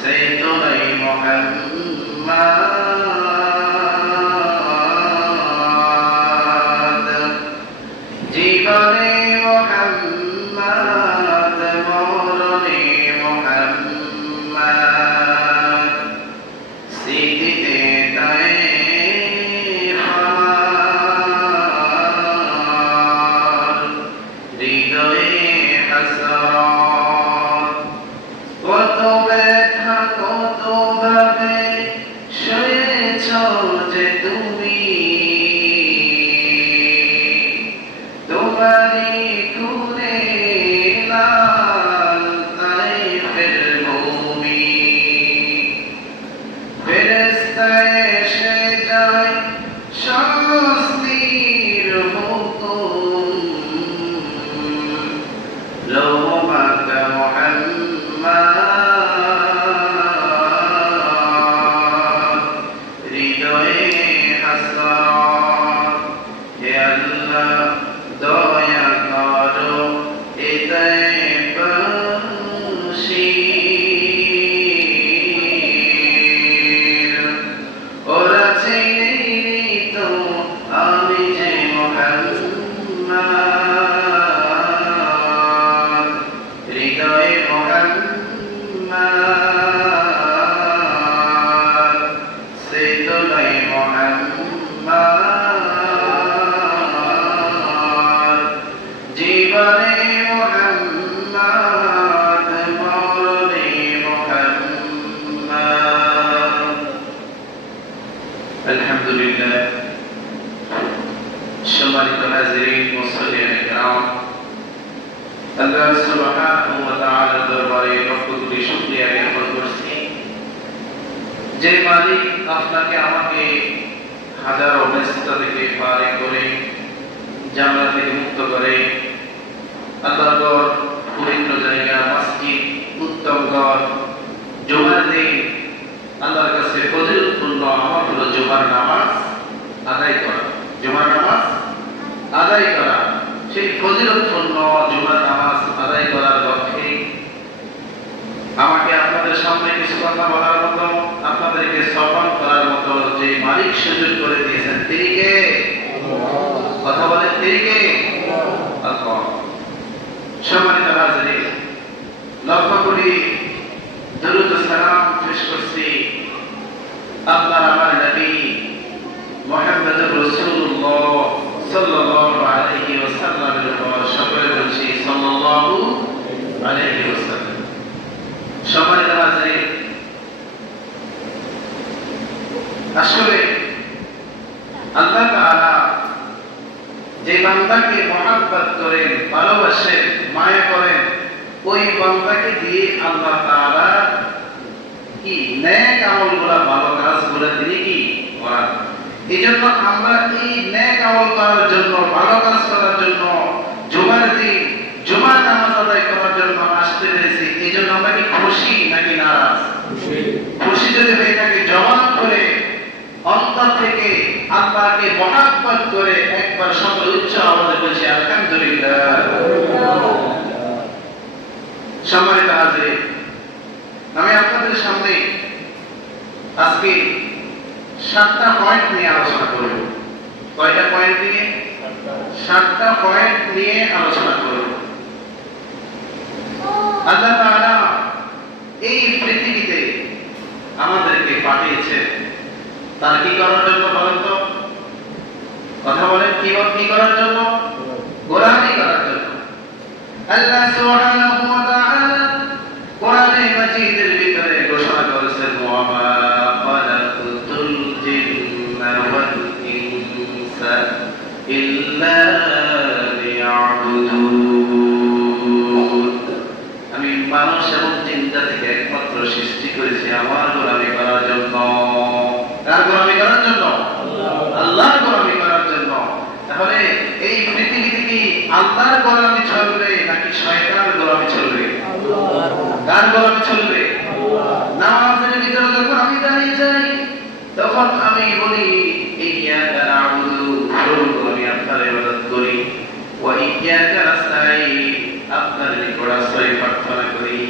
سيدنا محمد জীবনে মোহাম্মদ মরণে মোহাম্মদ স্মৃতিতে তাই আমার হৃদয়ে হাসরাত কত ব্যথা কত ভাবে সয়েছ যে তুমি তোমারি খুনে লাল তাইফের ভূমি ফেরেশতা এসে যায় শাস্তির হুকুম লৌহমাত মুহাম্মদ হৃদয়ে হাসরাত হে আল্লাহ দয়া করো এতে বশীর ওরা চেনেই তো আমি যে মুহাম্মদ হৃদয়ে মুহাম্মদ সেদনাই মুহাম্মদ জীবনে মুহাম্মদ মরণে মুহাম্মদ আলহামদুলিল্লাহ সম্মানিত হাজিরিন মুসল্লিয়ান কিরাম আল্লাহ সুবহানাহু ওয়া তাআলার দরবারে লক্ষ কোটি শুকরিয়া জ্ঞাপন করছি যে মালিক আপনাকে আমাকে হাজারো ব্যস্ততা থেকে পার করে জামালা থেকে মুক্ত করে আল্লাহর ঘর পবিত্র জায়গা মসজিদ উত্তম ঘর জুমার দিন আল্লাহর কাছে ফজিলতপূর্ণ আমল হলো জুমার নামাজ আদায় করা জুমার নামাজ আদায় করা সেই ফজিলতপূর্ণ জুমার নামাজ আদায় করার লক্ষ্যে আমাকে আপনাদের সামনে কিছু কথা বলার মতো আপনাদেরকে শ্রবণ করার মতো যে মালিক সুযোগ করে দিয়েছেন তিনি কে? কথা বলেন তিনি কে? আল্লাহ। সম্মানিত হাজিরিন লক্ষ কোটি দরুদ ও সালাম পেশ করছি আপনার আমার নবী মুহাম্মদুর রাসূলুল্লাহ সাল্লাল্লাহু আলাইহি ওয়াসাল্লামের উপর সকলে বলছি সাল্লাল্লাহু আলাইহি ওয়াসাল্লাম। সম্মানিত হাজিরিন আসলে আল্লাহ তাআলা যে বান্দাকে মহব্বত করেন ভালোবাসেন মায়া করেন ওই বান্দাকে দিয়ে আল্লাহ তাআলা কি নেক আমলগুলো ভালো কাজগুলো তিনি কি করান। এইজন্য আমরা এই নেক আমল করার জন্য ভালো কাজ করার জন্য জুমার দিন জুমার নামাজ আদায় করার জন্য আসতে পেরেছি। এইজন্য আমরা কি খুশি নাকি নারাজ? খুশি যদি হয়ে থাকে জবান করে অন্তর থেকে আল্লাহকে মহব্বত করে একবার সকল উচ্চ আওয়াজে বলছি আলহামদুলিল্লাহ। সম্মানিত হাজিরিন আমি আপনাদের সামনে আজকে 7টা পয়েন্ট নিয়ে আলোচনা করব। কয়টা পয়েন্ট নিয়ে? 7টা পয়েন্ট নিয়ে আলোচনা করব। আল্লাহ তাআলা এই পৃথিবীতে আমাদেরকে পাঠিয়েছেন তার কি করার জন্য বলেন তো? কথা বলেন কি করার জন্য? গোলামি করার জন্য। আল্লাহ সুবহানাহু ওয়া তাআলা কোরআনে মাজিদের ভিতরে ঘোষণা করেছেন ওয়া মা খালাকতুল জিন্না ওয়াল ইনসা ইল্লা লিয়াবুদুন। আমি মানুষ এবং জিন জাতিকে একমাত্র সৃষ্টি করেছি আমার গোলামি করার জন্য। কার গোলামি করার জন্য? আল্লাহর গোলামি করার জন্য। তাহলে এই পৃথিবীতে কি আল্লাহর গোলামি চলবে নাকি শয়তানের গোলামি চলবে? কার গোলামি চলবে? নামাজের ভিতরে যখন আমি দাঁড়িয়ে যাই তখন আমি বলি ইয়্যাকা না'বুদু, আমি আপনার ইবাদত করি, ওয়া ইয়্যাকা নাস্তাঈন, আপনার নিকট আশ্রয় প্রার্থনা করি।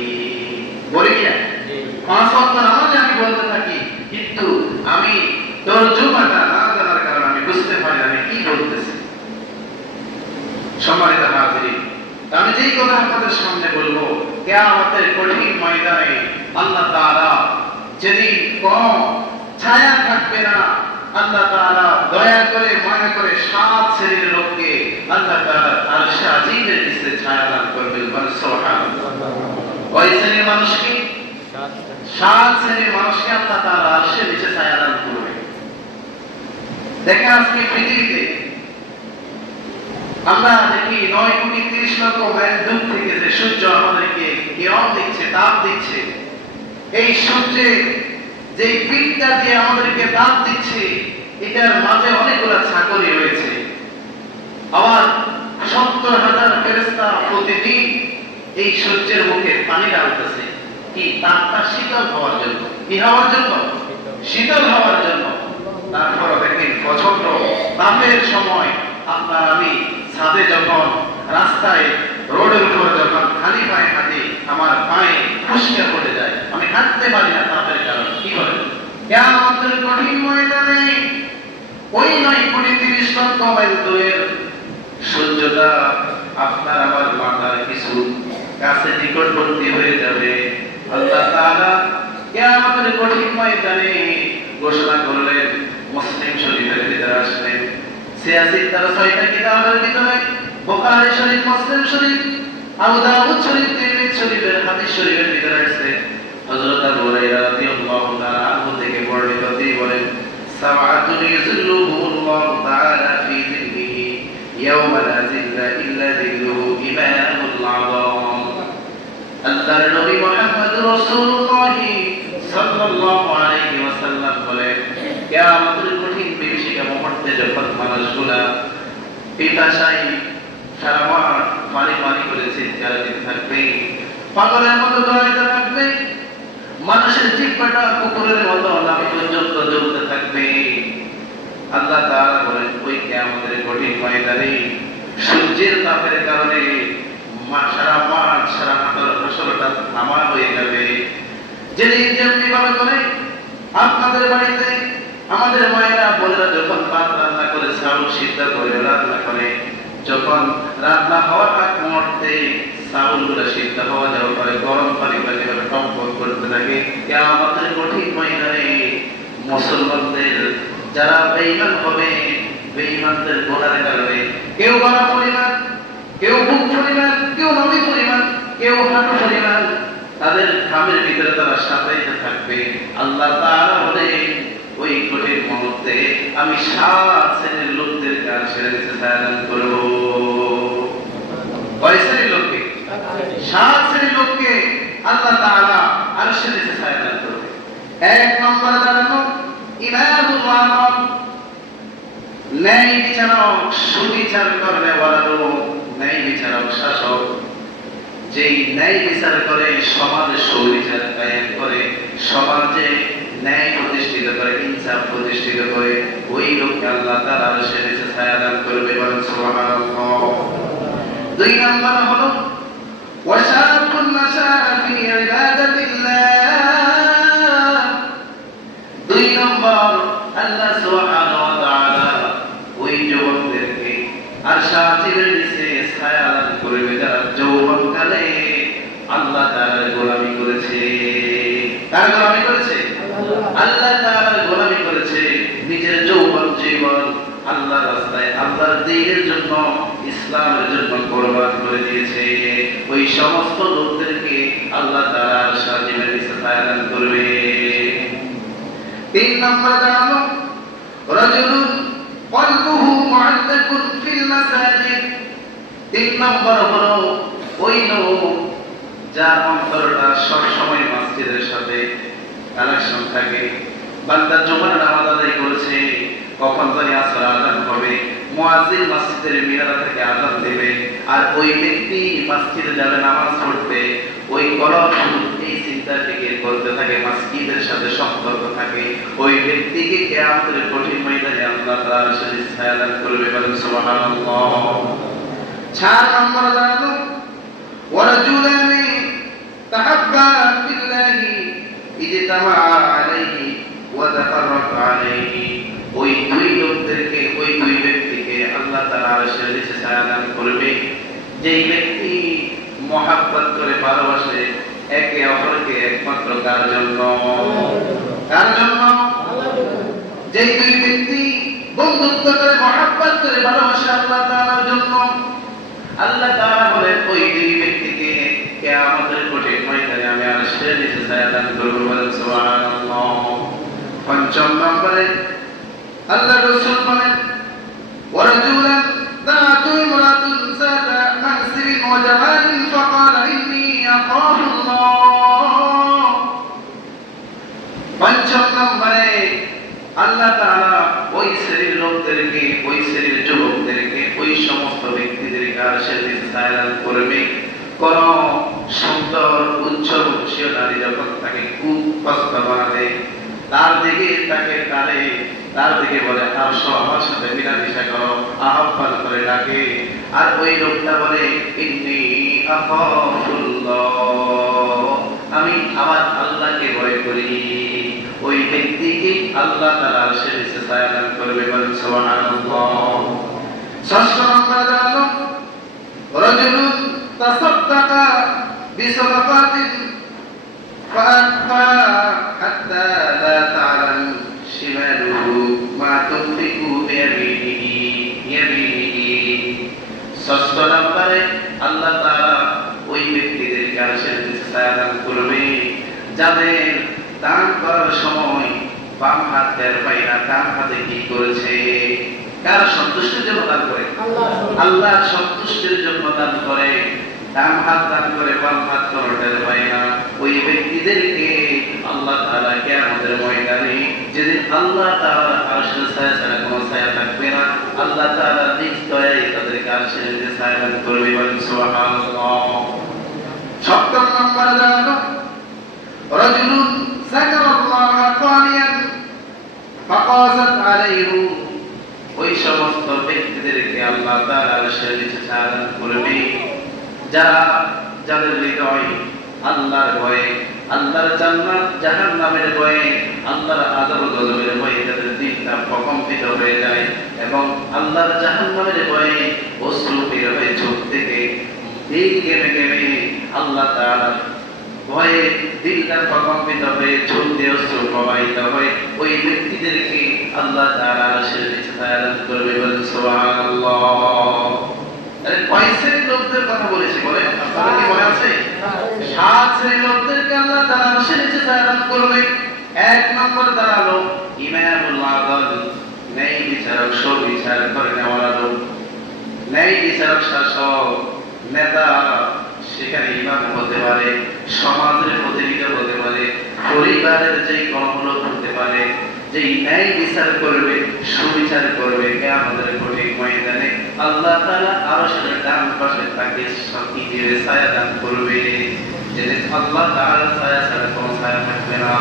কিয়ামতের সামনে বলবো, কিয়ামতের কঠিন ময়দানে আল্লাহ তাআলা যেদিন কোনো ছায়া থাকবে না, আল্লাহ তাআলা দয়া করে মায়া করে 7 শ্রেণীর লোককে আল্লাহ তাআলা আরশে আজিমের নিচে ছায়া দান করবেন। সুবহানাল্লাহ। ওই শ্রেণীর মানুষকে 7 শ্রেণীর মানুষকে আল্লাহ তাআলা আরশের নিচে ছায়া দান করবে। দেখেন আজকে পৃথিবীতে আমরা দেখি 9,30,00,000 মাইল দূর থেকে যে সূর্য আমাদেরকে কিরণ দিচ্ছে, তাপ দিচ্ছে, এই সূর্যের যে পিঠটা দিয়ে আমাদেরকে তাপ দিচ্ছে, এটার মাঝে অনেকগুলো ছাকরি রয়েছে। আবার 70,000 ফেরেশতা প্রতিদিন এই সূর্যের মুখে পানি ঢালতেছে, কি তাপটা শীতল হওয়ার জন্য। কি হওয়ার জন্য? শীতল হওয়ার জন্য। তারপর দেখেন প্রচন্ড তাপের সময় আপনার আমি ছাদে যখন রাস্তায় রোডের উপর যখন খালি পায়ে হাঁটি, আমার পায়ে ফুসকা পড়ে যায়, আমি হাঁটতে পারি না তাপের কারণে। কি বলেন? কিয়ামতের কঠিন ময়দানে ওই 9,30,00,000 মাইল দূরের সূর্যটা আপনার আমার মাথার কিছু কাছে নিকটবর্তী হয়ে যাবে। আল্লাহ তাআলা কিয়ামতের কঠিন ময়দানে ঘোষণা করলেন, মুসলিম শরীফের ভিতরে আসলেন, 86 তার 6টা কিতাবের ভিতরে বুখারী শরীফ, মুসলিম শরীফ, আবু দাউদ শরীফ, তিরমিজি শরীফের হাদিস শরীফের ভিতরে আছে। হযরত আবু হুরায়রা রাদিয়াল্লাহু তাআলা আনহু থেকে বর্ণিত, তিনি বলেন, সাবআতুন ইযিল্লুহুমুল্লাহু তাআলা ফি যিল্লিহি ইয়াওমা লা যিল্লা ইল্লা যিল্লুহু ইমামুল আযম। আল্লাহর নবী মুহাম্মদুর রাসূলুল্লাহ সাল্লাল্লাহু আলাইহি ওয়াসাল্লাম বলেন, কিয়ামতের কঠিন বিভীষিকা মুহূর্তে যখন মানুষগুলা পিপাসায় সারা মাঠ পানি পানি করে চিৎকার দিতে থাকবে, পাগলের মতো দৌড়াইতে থাকবে, মানুষের জিহ্বাটা কুকুরের মতো নাভি পর্যন্ত জ্বলতে থাকবে, আল্লাহ তাআলা বলেন, ওই কিয়ামতের কঠিন ময়দানে সূর্যের তাপের কারণে সারা মাঠ সারা মাঠের ফসলটা নামা হয়ে যাবে। যেদিন যেমনি ভাবে করে আপনাদের বাড়িতে আমাদের মায়েরা বোনেরা যখন ভাত রান্না করে, চাউল সিদ্ধ করে রান্না করে, যখন রান্না হওয়ার আগ মুহূর্তে চাউলগুলো সিদ্ধ হওয়া যাওয়ার পরে গরম পানি করে টকবক করতে থাকে, কিয়ামতের কঠিন ময়দানে মুসলমানদের যারা বেঈমান হবে, বেঈমানদের গুনাহের কারণে কেউ গলা পরিমাণ, কেউ বুক পরিমাণ, কেউ নদী পরিমাণ, কেউ হাঁটু পরিমাণ তাদের ঘামের ভিতরে তারা সাঁতরাইতে থাকবে। আল্লাহ তাআলা বলে, ওই কঠিন মুহূর্তে আমি 7 শ্রেণীর লোকদেরকে আরশের নিচে ছায়া দান করব। কয় শ্রেণীর লোককে? 7 শ্রেণীর লোককে আল্লাহ তাআলা আরশের নিচে ছায়া দান করবে। 1 নম্বরে দাঁড়ানো ইমামুল আযম, ন্যায় বিচারক, সুবিচার করবে ওয়ালা লোক, ন্যায় বিচারক শাসক, যেই ন্যায় বিচার করে সমাজে সুবিচার কায়েম করে, সমাজে ন্যায় প্রতিষ্ঠিত করে, ইনসাফ প্রতিষ্ঠিত করে, ওই লোককে আল্লাহ তাআলা আরশের নিচে ছায়া দান করবে। বলেন সুবহানাল্লাহ। 2 নম্বর হলো ওয়াশাকুন নাশাআ ফি ইবাদাতিল্লাহ। 2 নম্বর আল্লাহ সুবহানাহু ওয়া তাআলা ওই যুবকদেরকে আরশে আজিমের নিচে ছায়া দান করবে যারা যৌবনকালে আল্লাহ তাআলার গোলামি করেছে। কার গোলামি করেছে? আল্লাহ তাআলার গোলামি করেছে। নিজের যৌবন জীবন আল্লাহর রাস্তায়, আল্লাহর দ্বীনের জন্য, ইসলামের জন্য কুরবান করে দিয়েছে। ওই সমস্ত লোকদেরকে আল্লাহ তাআলা আরশে আজিমের নিচে ছায়া দান করবে। 3 নম্বর দাঁড়ানো রাজুলুন কলবুহু মুআল্লাকুন ফিল মাসাজিদ। 3 নম্বর হলো ওই লোক যার অন্তরটা সব সময় মসজিদের সাথে কানেকশন থাকে। বান্দা জুমার নামাজ আদায় করেছে, কখন জানি আসর আযান হবে, মুয়াজ্জিন মসজিদের মিনারা থেকে আযান দেবে, আর ওই ব্যক্তি মসজিদে যাবে নামাজ পড়তে, ওই কলব এই চিন্তা থেকে করতে থাকে, মসজিদের সাথে সম্পর্ক থাকে, ওই ব্যক্তিকে কিয়ামতের কঠিন ময়দানে আল্লাহ তাআলা আরশের নিচে ছায়া দান করবে। বলেন সুবহানাল্লাহ। 4 নম্বর দাঁড়ানো ওয়ারাজুলানি তাহাব্বা ফিল্লাহি ইজতামা আলাইহি ওয়া তাফাররাকা আলাইহি। ওই 2 লোকদেরকে, ওই 2 ব্যক্তিকে আল্লাহ তাআলা আরশের নিচে ছায়া দান করবে, যেই ব্যক্তি মহাব্বত করে ভালোবাসে একে অপরকে একমাত্র কার জন্য? কার জন্য? যেই দুই ব্যক্তি বন্ধুত্ব করে মহাব্বত করে ভালোবাসে আল্লাহ তাআলার জন্য, আল্লাহ তাআলা বলেন ওই দুই ব্যক্তিকে কিয়ামতের কঠিন ময়দানে আমি আরশের নিচে ছায়া দান করব। বলেন সুবহানাল্লাহ। পঞ্চম নম্বরে আল্লাহ রাসূল বলেন ওয়ারাজুলান দাআতু ইমরাতুন যাতা মানসিবিন ওয়া জামালিন ফাকালা ইন্নী আখাফুল্লাহ। পঞ্চম নম্বরে আল্লাহ তাআলা ওই শ্রেণীর লোকদেরকে, ওই শ্রেণীর যুবকদেরকে, ওই সমস্ত ব্যক্তিদেরকে আরশের নিচে ছায়া দান করবে। কোন সুন্দর উচ্চ বংশীয় নারী যখন তাকে খুব কষ্ট বানাবে, তার দিকে তাকে টানে, তার দিকে বলে আসো আমার সাথে মিলামিশা করো, আহ্বান করে ডাকে, আর ওই লোকটা বলে ইন্নী আখাফুল্লাহ, আমি আমার আল্লাহকে ভয় করি। ওই ব্যক্তিকে আল্লাহ তাআলা আরশের নিচে ছায়া দান করবে। বলেন সুবহানাল্লাহ। ষষ্ঠ নম্বর হলো রাজুলুন তাসাদ্দাকা বিসাদাকাতিন ফাআখফা হাত্তা লা তা'লাম শিমালুহু মা তুনফিকু বিয়ামিনিহি। ষষ্ঠ নম্বরে আল্লাহ তাআলা ওই ব্যক্তিদেরকে আরশের নিচে ছায়া দান করবে যাদের দান করার সময় বাম হাত টের পায় না ডান হাতে কি করেছে। কার সন্তুষ্টির জন্য দান করে? আল্লাহর সন্তুষ্টির জন্য দান করে। ডান হাত দান করে বাম হাত কোনো টের পায় না। ওই ব্যক্তিদেরকে আল্লাহ তাআলা কিয়ামতের ময়দানে, যেদিন আল্লাহ তাআলা আরশের ছায়া ছাড়া কোনো ছায়া থাকবে না, আল্লাহ তাআলা নিজ দয়ায় তাদেরকে আরশের নিচে ছায়া দান করবে। বলেন সুবহানাল্লাহ। সপ্তম নম্বরে দাঁড়ানো রাজুলুন যাকারাল্লাহা খালিয়ান ফাকাসাত আলাইহি। ওই সমস্ত ব্যক্তিদেরকে আল্লাহ তাআলা আরশের নিচে ছায়া দান করবে যাদের হৃদয় আল্লাহর ভয়ে, আল্লাহর জান্নাত জাহান্নামের ভয়ে, আল্লাহর আযাব গজবের ভয়ে তাদের দিলটা প্রকম্পিত হয়ে যায় এবং আল্লাহর জাহান্নামের ভয়ে অশ্রু বের হয়ে চোখ থেকে দিল গেমে গেমে আল্লাহ তাআলার ভয়ে দিলটা প্রকম্পিত হয়ে চোখ দিয়ে অশ্রু প্রবাহিত হয়। ওই ব্যক্তিদেরকে আল্লাহ তাআলা আরশের নিচে ছায়া দান করবে। বলেন সুবহানাল্লাহ। আরে কয় শ্রেণীর লোকদের কথা বলেছি বলে আপনারা কি মনে আছে? 7 শ্রেণীর লোকদেরকে আল্লাহ তাআলা আরশের নিচে ছায়া দান করবে। এক নম্বর দাঁড়ালো ইমামুল আদল, ন্যায় বিচারক, সুবিচার করে নেওয়ার লোক, ন্যায় বিচারক, শাসক, নেতা। সেখানে ইমাম হতে পারে, সমাজের প্রতিনিধি হতে পারে, পরিবারের যে কোনো লোক হতে পারে, যে ন্যায় বিচার করবে, সুবিচার করবে। কিয়ামতের কঠিন ময়দানে আল্লাহ তাআলা আরশের ডান পাশে তাকে সাথী দিয়ে ছায়া দান করবে, যেদিন আল্লাহ তাআলার ছায়া ছাড়া কোনো ছায়া থাকবে না।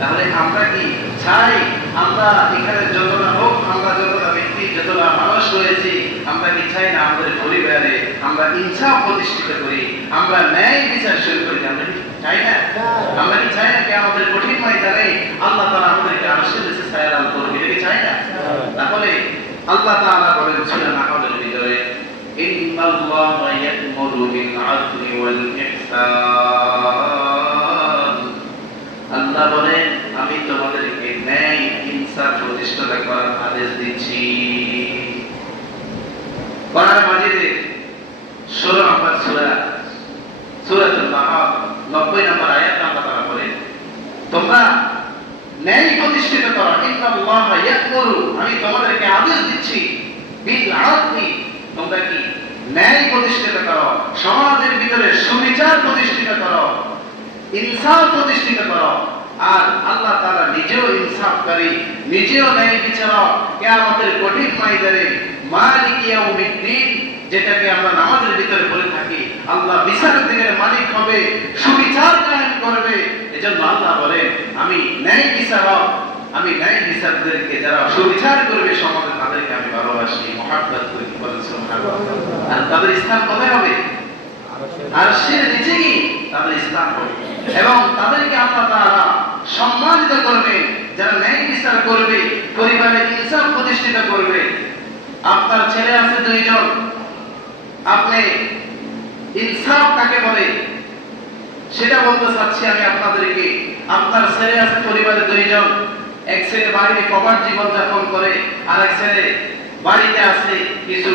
তাহলে আমরা কি চাই আমরা এখানে যতটা হোক, আমরা যতটা ব্যক্তি, যতটা মানুষ রয়েছি, আমরা কি চাই না আমাদের পরিবারে আমরা ইনসাফ প্রতিষ্ঠিত করি, আমরা ন্যায় বিচার শুরু করি? আমরা কি চাই না? আমরা কি চাই না কি আমাদের কঠিন ময়দানে আল্লাহ তাআলা আমাদেরকে আরশের নিচে ছায়া দান করবে? এটা কি চাই না? তাহলে আল্লাহ তাআলা বলেন সূরা নাহলের ভিতরে ইন্নাল্লাহা ইয়া'মুরু বিল আদলি ওয়াল ইহসান। আল্লাহ বলেন আমি তোমাদেরকে ন্যায় ইনসাফ প্রতিষ্ঠা করার আদেশ দিচ্ছি। কোরআন মাজিদে 16 নম্বর সূরাতুল নাহল 90 নম্বর আয়াত আল্লাহ তাআলা বলেন তোমরা ন্যায় প্রতিষ্ঠিত করো। ইন্নাল্লাহা ইয়া'মুরু, আমি তোমাদেরকে আদেশ দিচ্ছি, বিল আদলি, তোমরা কি ন্যায় প্রতিষ্ঠিত করো, সমাজের ভিতরে সুবিচার প্রতিষ্ঠিত করো, ইনসাফ প্রতিষ্ঠিত করো। আর আল্লাহ তাআলা নিজেও ইনসাফকারী, নিজেও ন্যায় বিচারক। কিয়ামতের কঠিন ময়দানে মালিক ইয়াউমিদ্দিন, যেটাকে আমরা নামাজের ভিতরে বলে থাকি, আল্লাহ বিচারের দিনের মালিক হবে, সুবিচার কায়েম করবে। এজন্য আল্লাহ বলে আমি ন্যায় বিচারক, আমি ন্যায় বিচারকদেরকে যারা সুবিচার করবে সমাজে তাদেরকে আমি ভালোবাসি, মহব্বত করি। বলেন সুবহানাল্লাহ। আর তাদের স্থান কোথায় হবে? আরশের নিচে কি তাদের স্থান হবে। এবং তাদেরকে আল্লাহ তাআলা সম্মানিত করবে যারা ন্যায় বিচার করবে, পরিবারে ইনসাফ প্রতিষ্ঠিত করবে। আপনার ছেলে আছে 2 জন, আপনি ইনসাফ কাকে বলে সেটা বলতে চাচ্ছি আমি আপনাদেরকে। আপনার ছেলে আছে পরিবারে দুইজন, এক ছেলে বাইরে কবার জীবন যাপন করে, আর এক ছেলে বাড়িতে আছে কিছু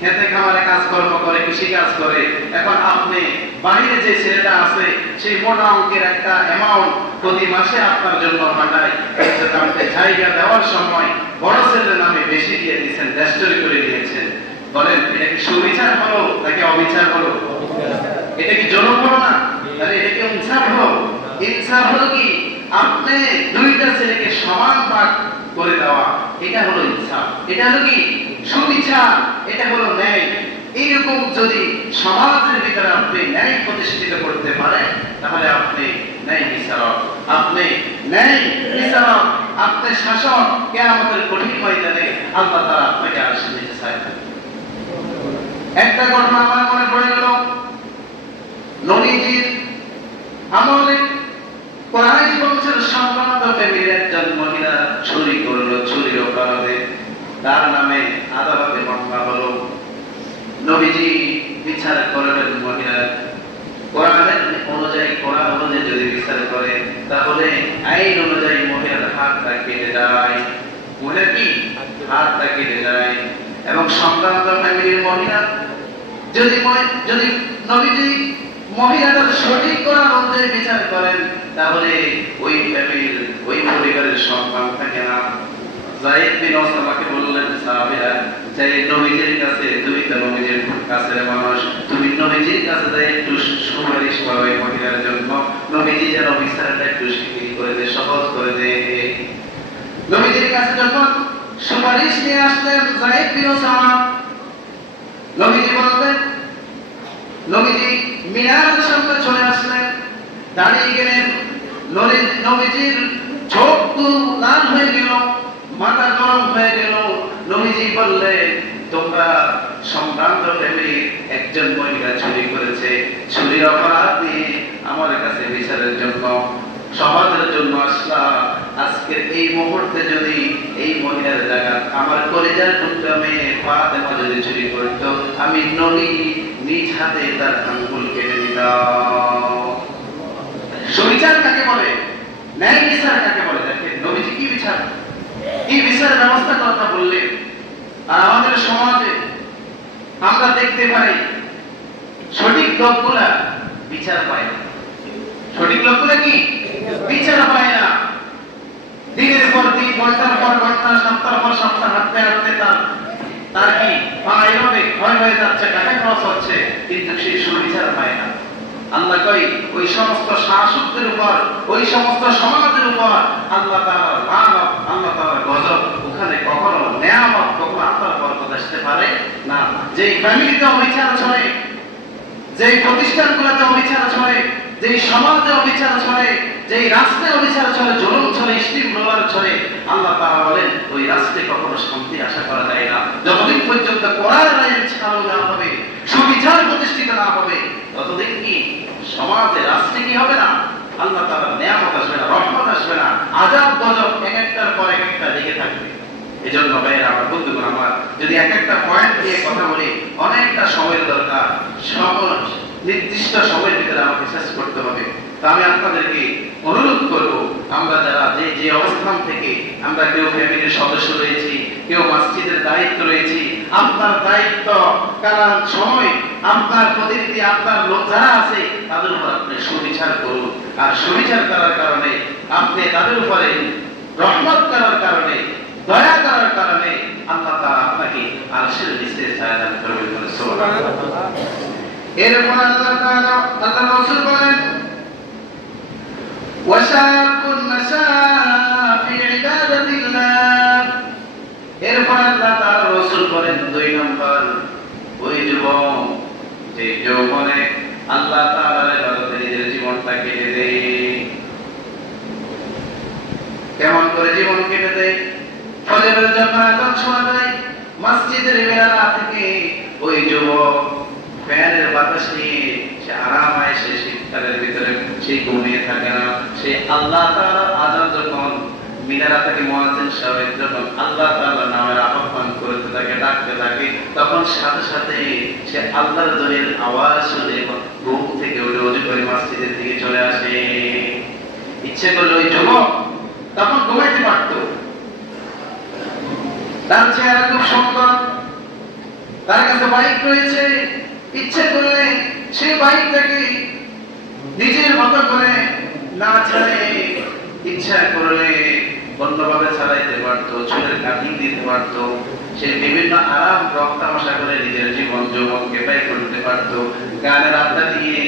খেতে খামারে কাজকর্ম করে, কৃষি কাজ করে। এখন আপনি বাইরে যে ছেলেটা আছে সেই মোটা অঙ্কের একটা অ্যামাউন্ট প্রতি মাসে আপনার জন্য পাঠায়, আপনি জায়গা দেওয়ার সময় বড় ছেলের নামে বেশি দিয়ে দিয়েছেন, রেস্টোরি করে দিয়েছেন। বলেন এটা কি সুবিচার হলো নাকি অবিচার হলো? এটা কি জুলুম হলো না? তাহলে এটা কি ইনসাফ হলো? ইনসাফ হলো কি আপনি দুইটা ছেলেকে সমান ভাগ করে দেওয়া, এটা হলো ইনসাফ। এটা হলো কি সুবিচার, এটা হলো ন্যায়। এইরকম যদি সমাজের ভিতরে আপনি ন্যায় প্রতিষ্ঠিত করতে পারেন তাহলে আপনি ন্যায় বিচারক, আপনি ন্যায় বিচারক, আপনি শাসক। কিয়ামতের কঠিন ময়দানে আল্লাহ তাআলা আপনাকে আরশে নিতে চাইবেন। একটা ঘটনা আমার মনে পড়ে গেল, নবীজির আমলে কুরাইশ বংশের সম্ভ্রান্ত ফ্যামিলির একজন মহিলা চুরি করলো, চুরির অপরাধে তার নামে আদালতে মামলা হলো। নবীজি বিচার করলেন মহিলা কোরআনের অনুযায়ী, কোরআন অনুযায়ী যদি বিচার করে তাহলে আইন অনুযায়ী মহিলার হাতটা কেটে যায়, মহিলা কি হাতটা কেটে যায়। এবং সম্ভ্রান্ত ফ্যামিলির মহিলা যদি নবীজি মহিলাটার সঠিক কোরআন অনুযায়ী বিচার করেন তাহলে ওই ফ্যামিলির ওই পরিবারের সম্মান থাকে না। যায়েদ বিন ওসামাকে বললেন সাহাবীরা যে নবীজির কাছে, তুমি তো নবীজির কাছের মানুষ, তুমি নবীজির কাছে যাই একটু সুপারিশ করো এই মহিলার জন্য, নবীজি যেন বিচারটা একটু শিথিল করে দে, সহজ করে দে। নবীজির কাছে যখন সুপারিশ নিয়ে আসলেন যায়েদ বিন ওসামা, নবীজি বললেন, নবীজি মিনারের সামনে চলে আসলেন, দাঁড়িয়ে গেলেন। নবীজির চোখ লাল হয়ে গেল, মাথা গরম হয়ে গেল। নবীজি বললেন, তোমরা সম্ভ্রান্ত ফ্যামিলির একজন মহিলা চুরি করেছে, চুরির অপরাধ নিয়ে আমার কাছে বিচারের জন্য, সমাজের জন্য আসলা। আজকের এই মুহূর্তে যদি এই মহিলার জায়গা আমার কলিজার টুকরা মেয়ে ফাতেমা যদি চুরি করত, আমি নবী নিজ হাতে তার আঙ্গুল কেটে দিতাম। সুবিচার কাকে বলে? ন্যায় বিচার কাকে বলে? দেখেন নবীজি কি বিচার, কি বিচারের ব্যবস্থা কথা বললেন। আর আমাদের সমাজে আমরা দেখতে পাই সঠিক লোকগুলা বিচার পায় না। সঠিক লোকগুলা কি বিচার পায় না। দিনের পর দিন, ঘন্টার পর ঘন্টা, সপ্তাহ পর সপ্তাহ হাঁটতে হাঁটতে তার কি পা এভাবে ক্ষয় হয়ে যাচ্ছে, টাকা খরচ হচ্ছে, কিন্তু সে সুবিচার পায় না। আল্লাহ কই ওই সমস্ত শাসকদের উপর, ওই সমস্ত সমাজের উপর আল্লাহ তাআলার লানত, আল্লাহ তাআলার গজব, ওখানে কখনো নিয়ামত, কখনো আল্লাহর বরকত আসতে পারে না। যেই ফ্যামিলিতে অবিচার ছড়ে, যেই প্রতিষ্ঠানগুলোতে অবিচার ছড়ে, যেই সমাজে অবিচার ছড়ে, যেই রাষ্ট্রে অবিচার ছড়ে, জুলুম ছড়ে, স্টিম রোলার ছড়ে, আল্লাহ তাআলা বলেন ওই রাষ্ট্রে কখনো শান্তি আশা করা যায় না। যতদিন পর্যন্ত কোরআনের আইন চালু না হবে, সুবিচার প্রতিষ্ঠিত না হবে, ততদিন কি সমাজে, রাষ্ট্রে কি হবে না? আল্লাহ তাআলার নিয়ামত আসবে না, রহমত আসবে না, আযাব গজব এক একটার পর এক একটা লেগে থাকবে। এজন্য ভাইরা আমার, বন্ধুগণ আমার, যদি এক একটা পয়েন্ট নিয়ে কথা বলি অনেকটা সময়ের দরকার, নির্দিষ্ট সময়ের ভিতরে আমাকে শেষ করতে হবে। তো আমি আপনাদেরকে অনুরোধ করব, আমরা যারা যে অবস্থান থেকে আমরা কেউ ফ্যামিলির সদস্য রয়েছি, কেউ মসজিদের দায়িত্ব রয়েছি, আপনার দায়িত্ব কারণ সময় আপনার প্রতিনিধি, আপনার লোক যারা আছে তাদের উপর আপনি সুবিচার করুন। আর সুবিচার করার কারণে আপনি তাদের উপরে রহমত করার কারণে, দয়া করার কারণে আল্লাহ তাআলা আপনাকে আরশের নিচে ছায়া দান করবেন। বলে সুবহানাল্লাহ। এরপর আল্লাহ তাআলা, আল্লাহর রাসূল বলেন, ওয়াশাকুন নাশা ফি ইবাদাতিল্লাহ। এরপর আল্লাহ তাআলা রাসূল বলেন 2 নম্বর, ওই যুবক যে যৌবনে আল্লাহ তাআলার ইবাদতে নিজের জীবনটা কেটে দেয়। কেমন করে জীবন কেটে দেয়? ফজরের জামাত সময় দেয়, মসজিদের বেলা থেকে ওই যুবক ফ্যানের বাতাস নিয়ে সে আরাম আয়েশে শীতকালের ভিতরে সে ঘুমিয়ে থাকে না। সে আল্লাহ তাআলার আযান যখন মিনারা থেকে মুয়াজ্জিন সাহেব যখন আল্লাহ তাআলা নামের আহ্বান করতে থাকে, ডাকতে থাকে, তখন সাথে সাথে সে আল্লাহর দলের আওয়াজ শুনে ঘুম থেকে উঠে ওযু করে মসজিদের দিকে চলে আসে। ইচ্ছে করলে ওই যুবক তখন ঘুমাইতে পারত, তার চেহারা খুব সুন্দর, তার কাছে বাইক রয়েছে, ইচ্ছে করলে সে বাইকটাকে নিজের মতো করে না ছাড়ে, ইচ্ছা করলে অন্যভাবে চালাইতে পারত, চুলের কাটিং দিতে পারত, সে বিভিন্ন আরাম রক তামাশা করে নিজের জীবন যৌবনকে ব্যয় করতে পারত। গানের আড্ডা দিয়ে,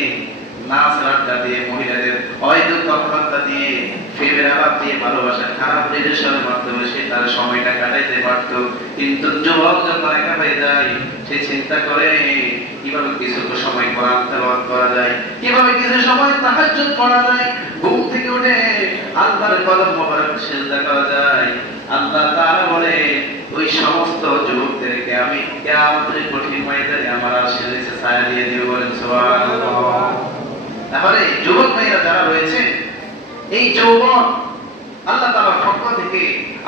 নাচের আড্ডা দিয়ে, মহিলাদের অবৈধ কথাবার্তা দিয়ে, প্রেমের আলাপ দিয়ে, ভালোবাসা খারাপ রিলেশনের মাধ্যমে সে তার সময়টা কাটাইতে পারত। কিন্তু যুবক যখন একা হয়ে যায়, সে চিন্তা করে কিভাবে কিছু সময় কোরআন তেলাওয়াত করা যায়, কিভাবে কিছু সময় তাহাজ্জুদ পড়া যায়, ঘুম থেকে উঠে আল্লাহর কদম মোবারক সিজদা করা যায়। আল্লাহ তাআলা বলে ওই সমস্ত যুবকদেরকে আমি কিয়ামতের কঠিন ময়দানে আমার আরশের নিচে ছায়া দিয়ে দিব, বলেন সুবহানাল্লাহ। তাহলে যুবক ভাইরা যারা রয়েছে, এই যৌবন আল্লাহ তাআলার পক্ষ থেকে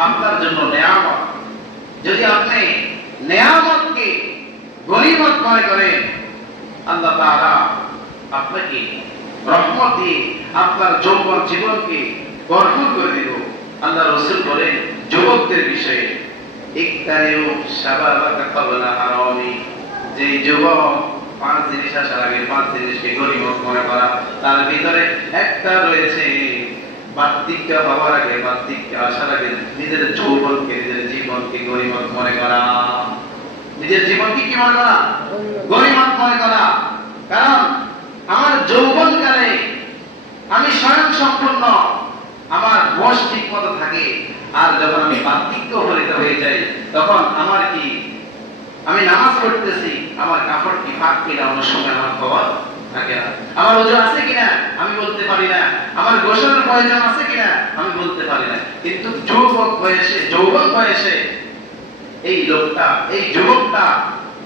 আপনার জন্য নেয়ামত। যদি আপনি নেয়ামতকে গনিমত মনে করেন, আল্লাহ তাআলা আপনাকে রহমত দিয়ে আপনার যৌবন জীবনকে ভরপুর করে দিব। আল্লাহ রাসূল বলেন যুবকদের বিষয়ে, ইকতারিউ শাবাবাকা ক্বাবলা হারামি, যে যুবক 5 জিনিস আসার আগে 5 জিনিসকে গনিমত মনে করা, তার ভিতরে একটা রয়েছে বার্ধক্য হওয়ার আগে, বার্ধক্য আসার আগে নিজের যৌবনকে, নিজের জীবনকে গনিমত মনে করা। নিজের জীবনকে কি মনে করা? গনিমত মনে করা। কারণ আমার যৌবনকালে আমি স্বয়ং সম্পূর্ণ, আমার বয়স ঠিক মতো থাকে, আর যখন আমি বার্ধক্য হয়ে যাই তখন আমার কি, আমি নামাজ পড়তেছি, আমার কাপড় কি ফাঁক কিনা অন্য সময় আমার খবর থাকে না, আমার ওযু আছে কিনা আমি বলতে পারি না, আমার গোসলের প্রয়োজন আছে কিনা আমি বলতে পারি না। কিন্তু যৌবন বয়সে এই লোকটা, এই যুবকটা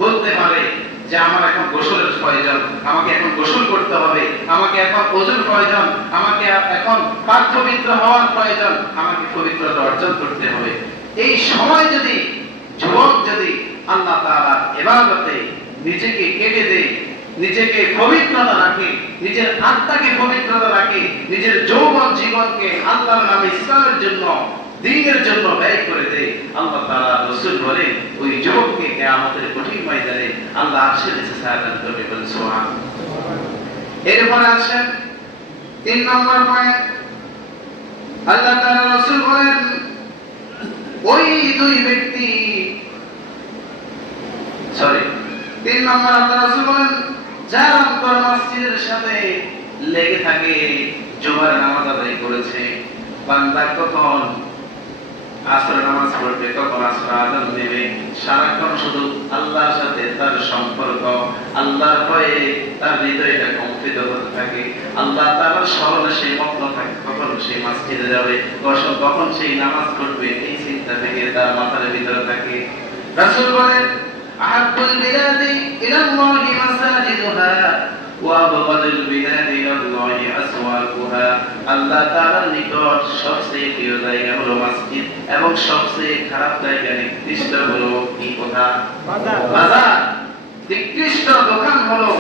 বলতে পারে যে আমার এখন গোসলের প্রয়োজন, আমাকে এখন গোসল করতে হবে, আমাকে এখন ওযুর প্রয়োজন, আমাকে এখন পাক পবিত্র হওয়ার প্রয়োজন, আমাকে পবিত্রতা অর্জন করতে হবে। এই সময় যদি যুবক যদি আল্লাহ তাআলার ইবাদতে নিজেকে কেটে দেয়, নিজেকে পবিত্রতা রাখে, নিজের আত্মাকে পবিত্রতা রাখে, নিজের যৌবন জীবনকে আল্লাহর নামে ইসলামের জন্য, দ্বীনের জন্য ব্যয় করে দেয়, আল্লাহ তাআলা রাসূল বলেন ওই যুবককে কিয়ামতের কঠিন ময়দানে আল্লাহ আরশের নিচে ছায়া দান করবে, বলেন সুবহানাল্লাহ। এরপরে আসেন 3 নম্বর পয়েন্ট, আল্লাহ তাআলা রাসূল বলেন ওই দুই ব্যক্তি, 3 নম্বর আল্লাহ রাসূল বলেন যার অন্তর মসজিদের সাথে লেগে থাকে, জুমার নামাজ আদায় করেছে, বান্দা কখন আসরের নামাজ পড়বে, কখন আসর আযান দেবে, সারাক্ষণ শুধু আল্লাহর সাথে তার সম্পর্ক, আল্লাহর ভয়ে তার হৃদয়টা কম্পিত হতে থাকে, আল্লাহ তাআলার স্মরণে সে মগ্ন থাকে, কখন সে মসজিদে যাবে, কখন সেই নামাজ পড়বে, এই চিন্তা থেকে তার মাথার ভিতরে থাকে। রাসূল বলেন আহাব্বুল বিলাদি ইলাল্লাহি মাসাজিদুহা ওয়া আবগাদুল বিলাদি ইলাল্লাহি আসওয়াকুহা, আল্লাহ তাআলার নিকট সবচেয়ে প্রিয় জায়গা হলো মসজিদ, এবং সবচেয়ে খারাপ জায়গা, নিকৃষ্ট হলো কি কথা? বাজার। নিকৃষ্ট দোকান হলো,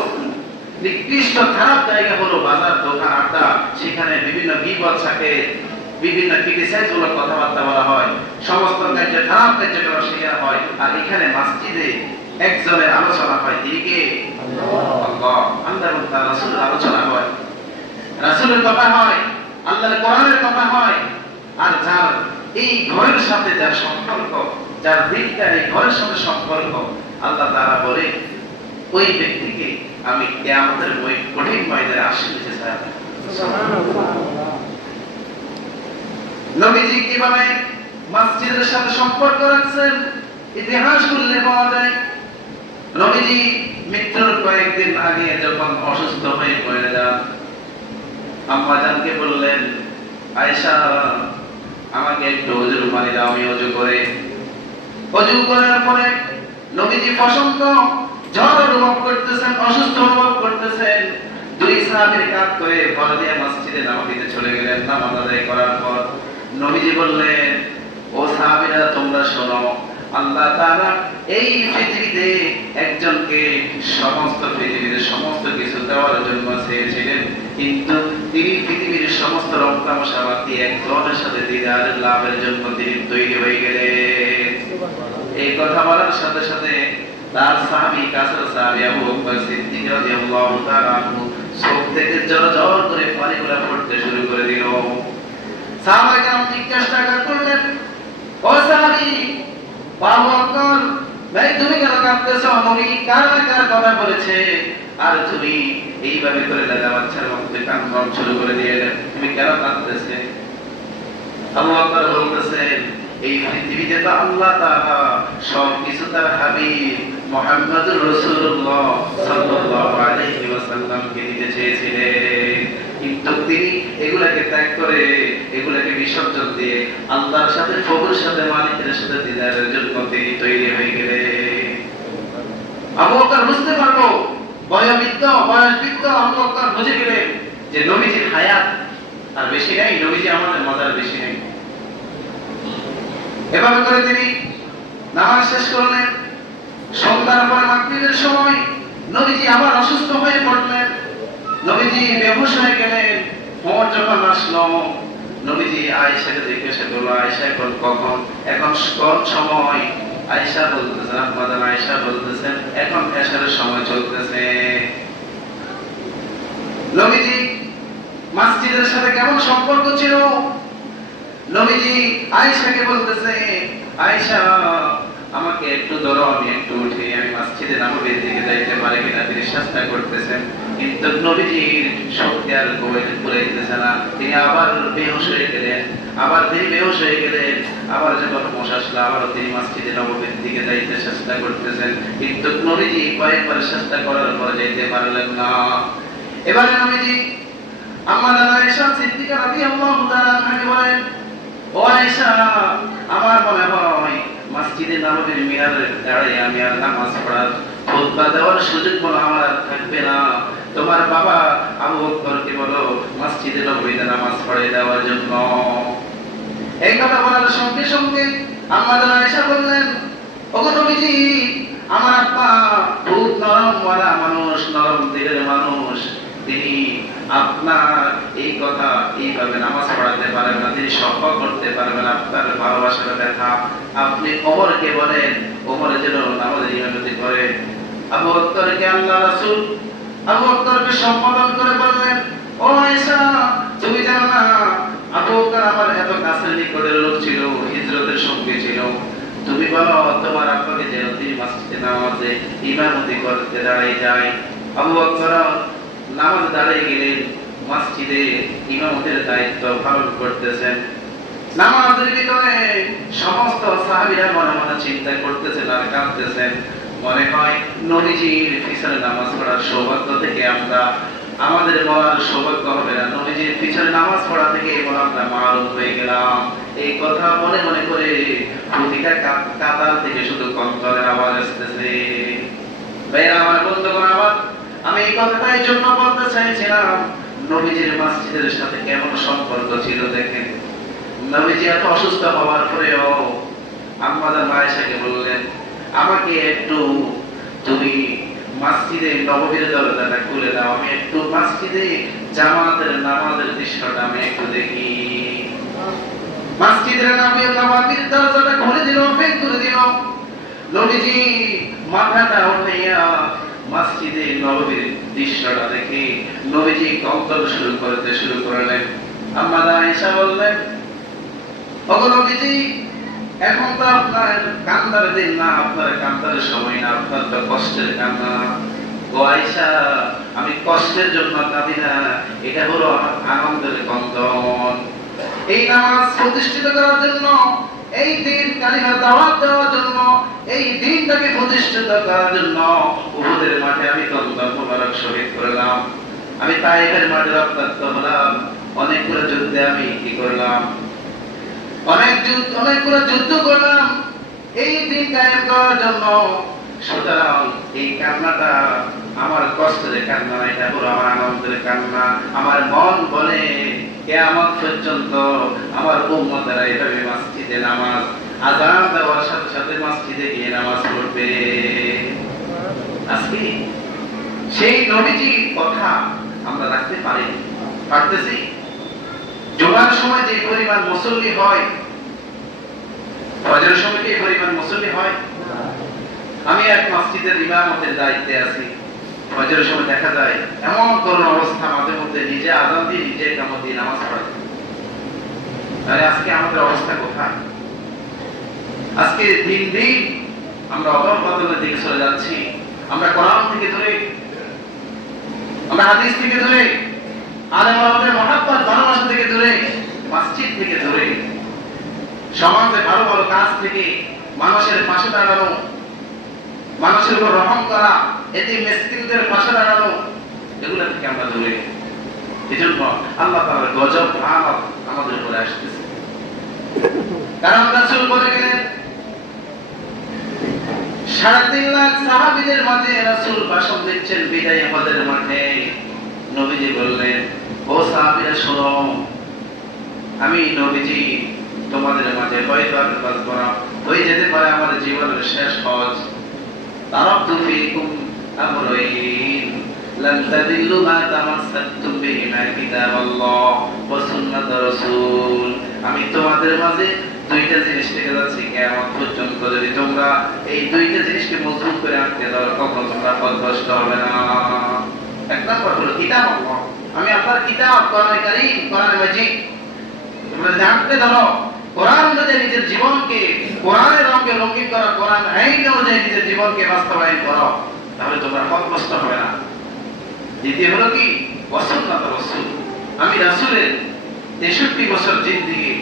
নিকৃষ্ট খারাপ জায়গা হলো বাজার, দোকান, আড্ডা। সেখানে বিভিন্ন বিপদ থাকে, বিভিন্ন ক্রিটিসাইজমূলক কথাবার্তা বলা হয়, সমস্ত কার্য খারাপ কার্যক্রম শেখা হয়। আর এখানে মসজিদে একজনের আলোচনা হয়, তিনি কে? আল্লাহ। আল্লাহ এবং তার রাসূলের আলোচনা হয়, রাসূলের কথা হয়, আল্লাহর কোরআনের কথা হয়। আর যার এই ঘরের সাথে যার সম্পর্ক, যার দিকটা এই ঘরের সাথে সম্পর্ক, আল্লাহ তাআলা বলে ওই ব্যক্তিকে আমি কিয়ামতের ওই কঠিন ময়দানে আরশের নিচে ছায়া দেব। সুবহানাল্লাহ। নবীজি কিভাবে মসজিদের সাথে সম্পর্ক রাখছেন ইতিহাস খুললে পাওয়া যায়। নবীজি মৃত্যুর কয়েকদিন আগে যখন অসুস্থ হয়ে পড়ে যান, আম্মা জানকে বললেন আয়েশা আমাকে একটু ওযুর পানি দাও, আমি ওযু করে, ওযু করার পরে নবীজি প্রচন্ড জ্বর অনুভব করতেছেন, অসুস্থ অনুভব করতেছেন। 2 সাহাবীর কাঁধ করে ঘর দিয়ে মসজিদে নামাজ দিতে চলে গেলেন। নামাজ আদায় করার পর নবীজি বললেন, ও সাহাবীরা তোমরা শোনো, আল্লাহ তাআলা এই পৃথিবীতে একজনকে সমস্ত পৃথিবীর সমস্ত কিছু দেওয়ার জন্য চেয়েছিলেন, কিন্তু তিনি পৃথিবীর সমস্ত রক্তামশা বাদ দিয়ে একজনের সাথে দিদার লাভের জন্য তিনি তৈরি হয়ে গেলেন। এই কথা বলার সাথে সাথে তার সাহাবী, কাছের সাহাবী আবু বকর সিদ্দিক রাদিয়াল্লাহু তাআলা আনহু চোখ থেকে ঝরঝর করে পানিগুলো পড়তে শুরু করে দিল। সাহাবায়ে কেরাম জিজ্ঞাসা করলেন, ও সাহাবী আবু বকর, ভাই তুমি কেন কাঁদতেছো? নবী কার কথা বলেছে আর তুমি এইভাবে করে দাদা বাচ্চার মধ্যে কান্না শুরু করে দিলেন, তুমি কেন কাঁদতেছে? আবু বকর বলতেছেন, এই পৃথিবীতে তো আল্লাহ তাআলা সবকিছু তার হাবিব মুহাম্মদুর রাসূলুল্লাহ সাল্লাল্লাহু আলাইহি ওয়াসাল্লামকে দিতে চেয়েছিলেন, কিন্তু তিনি এগুলাকে ত্যাগ করে, এগুলাকে বিসর্জন দিয়ে আল্লাহর সাথে, প্রভুর সাথে, মালিকের সাথে দিদারের জন্য তিনি তৈরি হয়ে গেলেন। আবু বকর বুঝতে পারলো, বয়োবৃদ্ধ আবু বকর বুঝে গেলেন যে নবীজির হায়াত আর বেশি নেই, নবীজি আমাদের মাজার বেশি নেই। এভাবে করে তিনি নামাজ শেষ করলেন। সন্ধ্যার পরে মাগরিবের সময় নবীজি আবার অসুস্থ হয়ে পড়লেন, নবীজি বেহুশ হয়ে গেলেন। ভোর যখন আসলো, নবীজি আয়েশাকে জিজ্ঞাসা করলো, আয়েশা এখন কখন? এখন কোন সময়? আয়েশা বলতেছেন, আম্মাজান আয়েশা বলতেছেন, এখন এশারের সময় চলতেছে। নবীজি মসজিদের সাথে কেমন সম্পর্ক ছিল? নবীজি আয়েশাকে বলতেছে, আয়েশা আমাকে একটু ধরো, আমি একটু উঠে আমি মসজিদে নববীর দিকে যাইতে পারি কিনা তিনি চেষ্টা করতেছেন, কিন্তু নবীজির শক্তি আর কুলাইতেছে না। তিনি আবার বেহুশ হয়ে গেলেন, আবার যখন হোশ আসলো, আবারও তিনি মসজিদে নববীর দিকে যাইতে চেষ্টা করতেছেন, কিন্তু নবীজি কয়েকবার চেষ্টা করার পরে যাইতে পারলেন না। এবারে নবীজি আম্মা আয়েশা সিদ্দিকা রাদিয়াল্লাহু তাআলা আনহা বলেন, ও আয়েশা, আমার মনে হয় মসজিদে নববীর মিনারে দাঁড়িয়ে আমি আর নামাজ পড়ার, খুতবা দেওয়ার সুযোগ বলো আমার আর থাকবে না। তোমার বাবা আবু বকরকে বলো মসজিদে নববীতে নামাজ পড়ে দেওয়ার জন্য। এই কথা বলার সঙ্গে সঙ্গে আম্মা আয়েশা বললেন, ওগো নবীজি, আমার আব্বা খুব নরম ওয়ালা মানুষ, নরম দিলের মানুষ, তিনি আপনার এই কথা এইভাবে নামাজ পড়াতে পারেন না, তিনি সফল করতে পারবেন আপনার ভালোবাসার দেখা। আপনি ওমরকে বলেন, ওমরের যেন নামাজের ইমামতি করে। আবু বকরকে আল্লাহ রাসূল আবু বকরকে সম্বোধন করে বললেন, ও আয়েশা, তুমি জানো না আবু বকর আমার এত কাছের নিকটের লোক ছিল, হিজরতের সঙ্গে ছিল, তুমি বলো তোমার আব্বাকে যেন তিনি মসজিদে নামাজে ইমামতি করতে দাঁড়িয়ে যায়। আবু বকর নামাজ দাঁড়িয়ে গেলেন, মসজিদে ইমামতের দায়িত্ব পালন করতেছেন। নামাজের ভিতরে সমস্ত সাহাবীরা মনে মনে চিন্তা করতেছেন আর কাঁদতেছেন, মনে হয় নবীজির পিছনে নামাজ পড়ার সৌভাগ্য থেকে আমাদের মরার সৌভাগ্য হবে না, নবীজির পিছনে নামাজ পড়া থেকে এবার আমরা মারুফ হয়ে গেলাম। এই কথা মনে মনে করে প্রতিটা কাতার থেকে শুধু কন্তরের আওয়াজ আসতেছে। ভাইরা আমার, বন্ধুগণ আমার, আমি এই কথাটা এই জন্য বলতে চাইছিলাম, নবীজির মসজিদের সাথে কেমন সম্পর্ক ছিল দেখেন। নবীজি এত অসুস্থ হওয়ার পরেও আম্মা আয়েশাকে বললেন, আমাকে একটু তুমি মসজিদে নববীর দরজাটা খুলে দাও, আমি একটু মসজিদে জামাতের নামাজের দৃশ্যটা আমি একটু দেখি। মসজিদের নববীর দরজাটা খুলে দিল, ওপেন করে দিল। নবীজি মাথাটা উঠাইয়া মসজিদে নববীর দৃশ্যটা দেখে নবীজি কওতল শুরু করলেন। আম্মা আয়েশা বললেন, ওগো নবীজি, এখন তো আপনার কান্দার দিন না, আপনার কান্দার সময় না, আপনার তো কষ্টের কান্না। ও আয়েশা, আমি কষ্টের জন্য কাঁদি না, এটা হলো আমার আনন্দের কন্দন। এই নামাজ প্রতিষ্ঠিত করার জন্য, এই দিন কালিমা দাওয়াত দেওয়ার জন্য, এই দিনটাকে প্রতিষ্ঠিত করার জন্য উহুদের মাঠে আমি কন্দন মোবারক শহীদ করলাম। আমি তায়েফের মাঠে রক্তাক্ত হলাম, অনেকগুলো যুদ্ধে আমি কি করলাম, অনেকগুলো যুদ্ধ করলাম এই দিন কায়েম করার জন্য। সুতরাং এই কান্নাটা আমার কষ্টের কান্না, এটা হলো আমার আনন্দের কান্না। আমার মন বলে কিয়ামত পর্যন্ত আমার উম্মতেরা এভাবে মসজিদে নামাজ আযান দেওয়ার সাথে সাথে মসজিদে গিয়ে নামাজ পড়বে। আজকে সেই নবীজির কথা আমরা রাখতে পারতেছি? জুমার সময় যে পরিমাণ মুসল্লি হয়, ফজরের সময় কি পরিমাণ মুসল্লি হয়? আমি এক মসজিদের ইমামতের দায়িত্বে আছি। ফজরের সময় দেখা যায় এমন করুণ অবস্থা, মাঝে মধ্যে নিজে আযান দিয়ে নিজে ইকামত দিয়ে নামাজ পড়ে। তাহলে আজকে আমাদের অবস্থা কোথায়? আজকে দিন দিন আমরা অদল-বদলের দিকে চলে যাচ্ছি। আমরা কোরআন থেকে দূরে, আমরা হাদিস থেকে দূরে, আলেম ওলামাদের মহব্বত ভালোবাসা থেকে দূরে, মসজিদ থেকে দূরে, সমাজে ভালো ভালো কাজ থেকে, মানুষের পাশে দাঁড়ানো, মানুষের উপর রহম করা, এতে মিসকিনদের পাশে দাঁড়ানো, এগুলো থেকে আমরা দূরে। এজন্য আল্লাহ তাআলার গজব আযাব আমাদের উপরে আসতেছে। কারণ রাসূল বলে গেলেন ৩.৫ লাখ সাহাবীদের মাঝে রাসূল ভাষণ দিচ্ছেন বিদায় হজের মাঠে। নবীজি বললেন, ও সাহাবীরা শোনো, আমি নবীজি তোমাদের মাঝে হয়তো আর বাঁচব না, হয়ে যেতে পারে আমার জীবনের শেষ হজ। তারাকতু ফীকুম আমরাইন লান তাদিল্লু মা তামাসসাকতুম বিহিমা কিতাবাল্লাহ ওয়া সুন্নাত রাসূল। আমি তোমাদের মাঝে দুইটা জিনিস রেখে যাচ্ছি, কিয়ামত পর্যন্ত যদি তোমরা এই দুইটা জিনিসকে মজবুত করে আঁকড়ে ধরো, কখনো তোমরা পথভ্রষ্ট হবে না। এক নম্বর হলো কিতাব আল্লাহ, আমি আল্লাহর কিতাব কোরআন কারীম, কোরআন মাজিদ তোমরা জানতে ধরো। কোরআন অনুযায়ী নিজের জীবনকে, কোরআনের রঙে রঙিন করো, কোরআন আইন অনুযায়ী নিজের জীবনকে বাস্তবায়ন করো, তাহলে তোমরা পথভ্রষ্ট হবে না। দ্বিতীয় হলো কি ওয়াসুন্নাত রাসূল, আমি রাসূলের ৬৩ বছর জিন্দেগি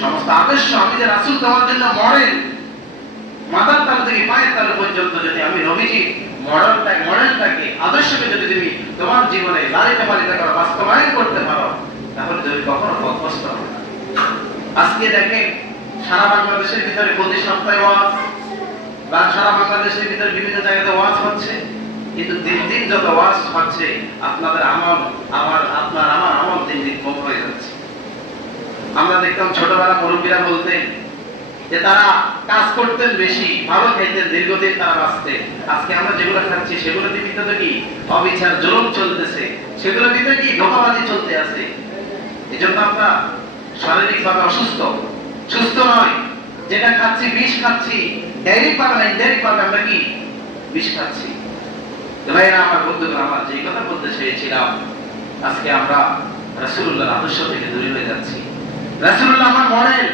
সমস্ত আদর্শ, আমি যে রাসূল তোমার জন্য মডেল, মাথার তালু থেকে পায়ের তালু পর্যন্ত যদি আমি নবীজি মডেলটাকে আদর্শকে যদি তুমি তোমার জীবনে লালিত পালিত করো, বাস্তবায়ন করতে পারো, তাহলে তুমি কখনো পথভ্রষ্ট হবে না। আজকে দেখেন সারা বাংলাদেশের ভিতরে প্রতি সপ্তাহে ওয়াজ, বা সারা বাংলাদেশের ভিতরে বিভিন্ন জায়গাতে ওয়াজ হচ্ছে, কিন্তু দিন দিন যত ওয়াজ হচ্ছে আপনাদের আমল, আপনার আমার আমল দিন দিন কম হয়ে যাচ্ছে। আমরা দেখতাম ছোটবেলা মুরব্বীরা বলতেন যে তারা কাজ করতেন বেশি, ভালো খাইতেন, দীর্ঘদিন তারা বাঁচতেন। আজকে আমরা যেগুলো খাচ্ছি সেগুলোর ভিতরে কি অবিচার জুলুম চলতেছে, সেগুলোর ভিতরে কি ধোঁকাবাজি চলতে আছে। এজন্য আমরা শারীরিকভাবে অসুস্থ, সুস্থ নয়। যেটা খাচ্ছি বিষ খাচ্ছি, ডাইরেক্ট ভাবে না ইনডাইরেক্ট ভাবে আমরা কি বিষ খাচ্ছি। ভাইরা আমার, বন্ধুরা আমার, যে কথা বলতে চেয়েছিলাম, আজকে আমরা রাসূলুল্লাহর আদর্শ থেকে দূরে হয়ে যাচ্ছি। রাসূলুল্লাহ আমার মডেল,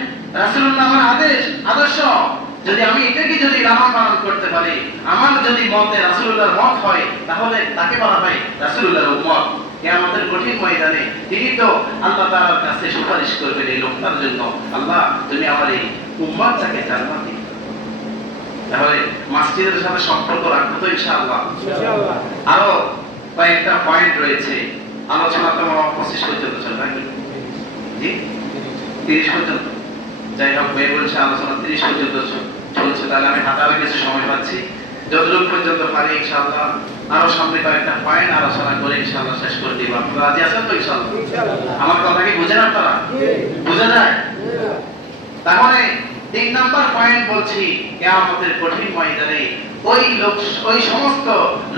রাসূলুল্লাহ আমার আদর্শ। যদি আমি এটাকে যদি লালন পালন করতে পারি, আমার যদি মতে রাসূলুল্লাহর মত হয়, তাহলে তাকে বলা হয় রাসূলুল্লাহর উম্মত। কিয়ামতের কঠিন ময়দানে তিনি তো আল্লাহ তাআলার কাছে সুপারিশ করবেন এই লোকটার জন্য, আল্লাহ তুমি আমার এই উম্মতটাকে জান্নাত দিও। তাহলে মসজিদের সাথে সম্পর্ক রাখবো তো ইনশাআল্লাহ। আরো কয়েকটা পয়েন্ট রয়েছে, আলোচনা তো 25 পর্যন্ত চলবে নাকি? জি 30 পর্যন্ত। যাই হোক, মেয়ে বলছে আলোচনা 30 পর্যন্ত চলছে, তাহলে আমি হাতে কিছু সময় পাচ্ছি, যতটুকু পর্যন্ত পারি ইনশাআল্লাহ আরো সামনে কয়েকটা পয়েন্ট আলোচনা করে ইনশাআল্লাহ শেষ করে দিব। আপনারা রাজি আছেন তো ইনশাআল্লাহ? আমার কথা কি বুঝেন আপনারা? বুঝা যায়? তাহলে 3 নাম্বার পয়েন্ট বলছি, কিয়ামতের কঠিন ময়দানে ওই সমস্ত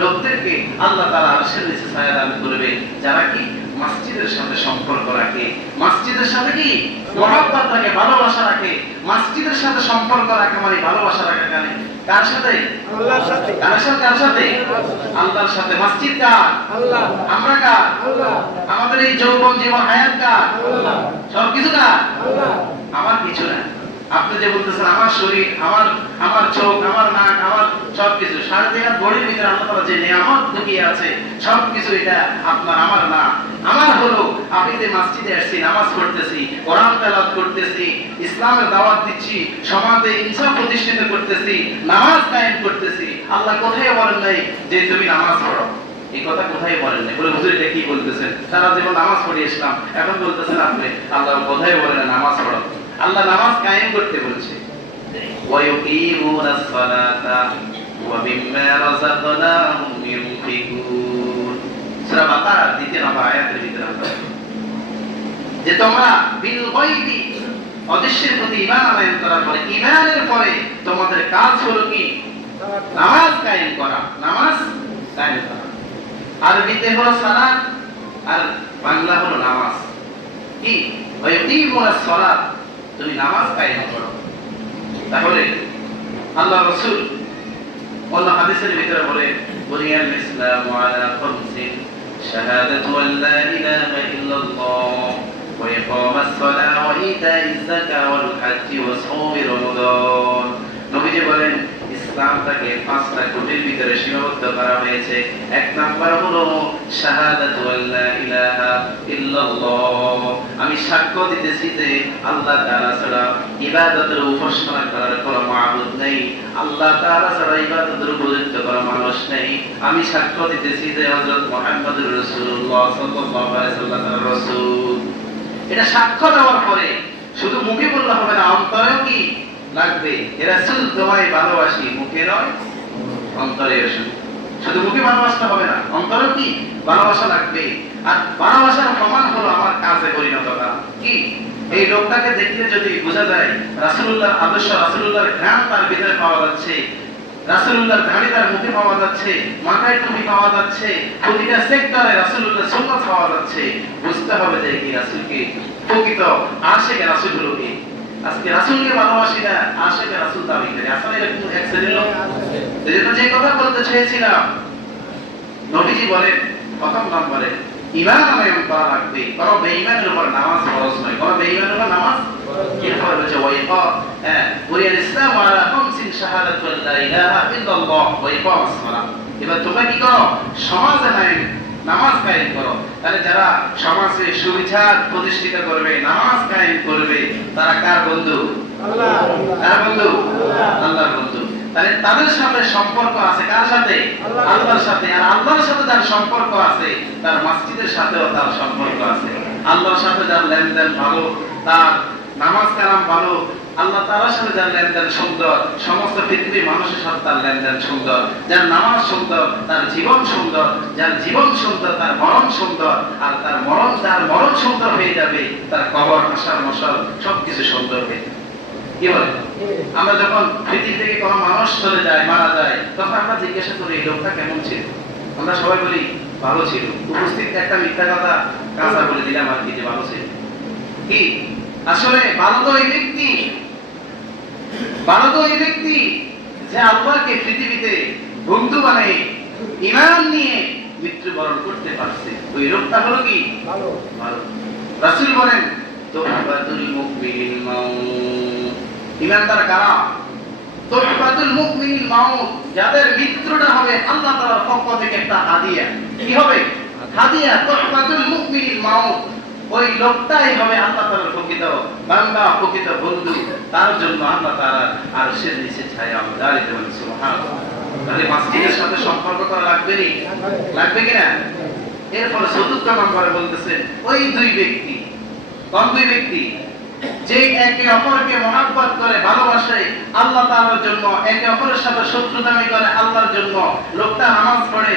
লোকদেরকে আল্লাহ তাআলা আরশের নিচে ছায়া দান করবে যারা কি মসজিদের সাথে সম্পর্ক রাখে, মসজিদের সাথে কি মহব্বত রাখে, ভালোবাসা রাখে। মসজিদের সাথে সম্পর্ক রাখা মানে ভালোবাসা রাখা। কার সাথে? আল্লাহর সাথে। কার সাথে? কার সাথে? আল্লাহর সাথে। মসজিদ কার? আল্লাহ। আমরা কার? আল্লাহ। আমাদের এই যৌবন জীবন হায়াত কার? আল্লাহ। সবকিছু কার? আল্লাহ। আমার কিছু না। আপনি যে বলতেছেন আমার শরীর, আমার চোখ, আমার নাক, আমার সবকিছু, সারা জায়গা বডির ভিতরে আল্লাহ তাআলা যে নিয়ামত ঢুকিয়ে আছে, সবকিছু এটা আপনার আমার না। আমার হলো আমি যে মসজিদে আসছি, নামাজ পড়তেছি, কোরআন তেলাওয়াত করতেছি, ইসলামের দাওয়াত দিচ্ছি, সমাজে ইনসাফ প্রতিষ্ঠিত করতেছি, নামাজ কায়েম করতেছি। আল্লাহ কোথায় বলেন নাই যে তুমি নামাজ পড়ো, এই কথা কোথায় বলেন নাই। বলে হুজুর এটা কি বলতেছেন? সারা জীবন নামাজ পড়ে আসলাম, এখন বলতেছেন আপনি আল্লাহ কোথায় বলেন নামাজ পড়ো। আল্লাহ নামাজ কায়েম করতে বলেছে। ওয়ায়ুকিমুনাস সালাতা ওয়া মিম্মা রাযাকনাহুম ইউনফিকুন। সূরা বাকারা 2 নম্বর আয়াতের ভিতরে যে তোমরা বিল গায়বি অদৃশ্যের প্রতি ঈমান আনয়ন করার পরে ঈমানের পরে তোমাদের কাজ হলো কি নামাজ কায়েম করা, নামাজ কায়েম করা। আরবিতে হলো সালাত আর বাংলা হলো নামাজ। কি ওয়াইকিমুস সালাত, তুমি নামাজ কায়েম করো। তাহলে আল্লাহ রাসূল অন্য হাদিসের ভিতরে বলে বুনিয়াল ইসলামু আলা খামসিন শাহাদাতু আল লা ইলাহা ইল্লাল্লাহ ওয়া ইকামাস সালাহ ওয়া ইতাইজ যাকাত ওয়াল হজ্জ ওয়া সাওমি রমাদান। নবীজি বলেন ইসলামটাকে পাঁচটা খুঁটির ভিতরে সীমাবদ্ধ করা হয়েছে। এক নাম্বার হলো শাহাদাতু আল্লা ইলাহা ইল্লাল্লাহ, আমি সাক্ষ্য দিতেছি যে আল্লাহ তাআলা ছাড়া ইবাদতের উপাসনা করার কোনো মাবুদ নেই, আল্লাহ তাআলা ছাড়া ইবাদতের উপযুক্ত কোনো মানুষ নেই। আমি সাক্ষ্য দিতেছি যে হযরত মুহাম্মদুর রাসূলুল্লাহ সাল্লাল্লাহু আলাইহি ওয়াসাল্লাম তার রাসূল। এটা সাক্ষ্য দেওয়ার পরে শুধু মুখে বললে হবে না, অন্তরেও কি লাগবে। রাসূল তোমায় ভালোবাসি, মুখে নয় অন্তরে এসে। শুধু মুখে ভালোবাসতে হবে না, অন্তরে কি ভালোবাসা লাগবে। আর ভালোবাসার প্রমাণ হলো আমার কাজে পরিণত করা। কি এই লোকটাকে দেখলে যদি বোঝা যায় রাসূলুল্লাহর আদর্শ, রাসূলুল্লাহর ঘ্রাণ তার ভিতরে পাওয়া যাচ্ছে, রাসূলুল্লাহর দাড়ি তার মুখে পাওয়া যাচ্ছে, মাথায় টুপি পাওয়া যাচ্ছে, প্রতিটা সেক্টরে রাসূলুল্লাহর সুন্নাত পাওয়া যাচ্ছে, বুঝতে হবে যে কি রাসূলকে প্রকৃত আশিক রাসূল হলো কি। আজকে রাসূলকে ভালোবাসি না, আশিক রাসূল দাবি করে। আসলে এরকম এক শ্রেণীর লোক। এজন্য যে কথা বলতে চেয়েছিলাম, নবীজি বলেন প্রথম নম্বরে ঈমান আনয়ন করা লাগবে। কোনো বেঈমানের উপর নামাজ ফরজ নয়, কোনো বেঈমানের উপর নামাজ এরপর হচ্ছে ওয়াইফা বুনিয়াল ইসলাম আলা খামসিন শাহাদাতু আল্লা ইলাহা ইল্লাল্লাহ ওয়া ইকামাস সালাহ। এবার তোমরা কি করো? সমাজে নামাজ কায়েম করো। তাহলে যারা সমাজে সুবিচার প্রতিষ্ঠিত করবে, নামাজ কায়েম করবে, তারা কার বন্ধু? আল্লাহ। কার বন্ধু? আল্লাহর বন্ধু। তাহলে তাদের সাথে সম্পর্ক আছে কার সাথে? আল্লাহর সাথে। আর আল্লাহর সাথে যার সম্পর্ক আছে, তার মসজিদের সাথেও তার সম্পর্ক আছে। আল্লাহর সাথে যার লেনদেন ভালো, তার নামাজ কালাম ভালো, আল্লাহ তাআলার সাথে যার লেনদেন সুন্দর, সমস্ত পৃথিবীর মানুষের সাথে তার লেনদেন সুন্দর। যার নামাজ সুন্দর, তার জীবন সুন্দর। যার জীবন সুন্দর, তার মরণ সুন্দর। আর তার মরণ সুন্দর হয়ে যাবে, তার কবর হাসর মশর সবকিছু সুন্দর হয়ে যাবে। কি বলে? আমরা যখন পৃথিবী থেকে কোনো মানুষ চলে যায়, মারা যায়, তখন আমরা জিজ্ঞাসা করি এই লোকটা কেমন ছিল। আমরা সবাই বলি ভালো ছিল। উপস্থিত একটা মিথ্যা কথা কাঁচা বলে দিলাম আর কি, যে ভালো ছিল। কি আসলে ভালো তো ওই ব্যক্তি যে আল্লাহকে পৃথিবীতে বন্ধু বানিয়ে ঈমান নিয়ে মৃত্যুবরণ করতে পারছে। ওই লোকটা হলো কি ভালো। রাসূল বলেন তুহফাতুল মুমিনিল মাউত। ঈমানদার কারা? তুহফাতুল মুমিনিল মাউত, যাদের মৃত্যুটা হবে আল্লাহ তাআলার পক্ষ থেকে একটা হাদিয়া। কি হবে? হাদিয়া। তুহফাতুল মুমিনিল মাউত, ওই লোকটাই হবে আল্লাহ তাআলার প্রকৃত বান্দা, প্রকৃত বন্ধু। তার জন্য আল্লাহ তাআলা আরশের নিচে ছায়া দাঁড়িয়ে দেবেন। সুবহানাল্লাহ। তাহলে মসজিদের সাথে সম্পর্ক করা লাগবে কিনা? এরপর চতুর্থ নম্বরে বলতেছেন ওই দুই ব্যক্তি। কোন দুই ব্যক্তি? যে একে অপরকে মহব্বত করে, ভালোবাসে আল্লাহ তাআলার জন্য, একে অপরের সাথে শত্রুতামি করে আল্লাহর জন্য। লোকটা নামাজ পড়ে,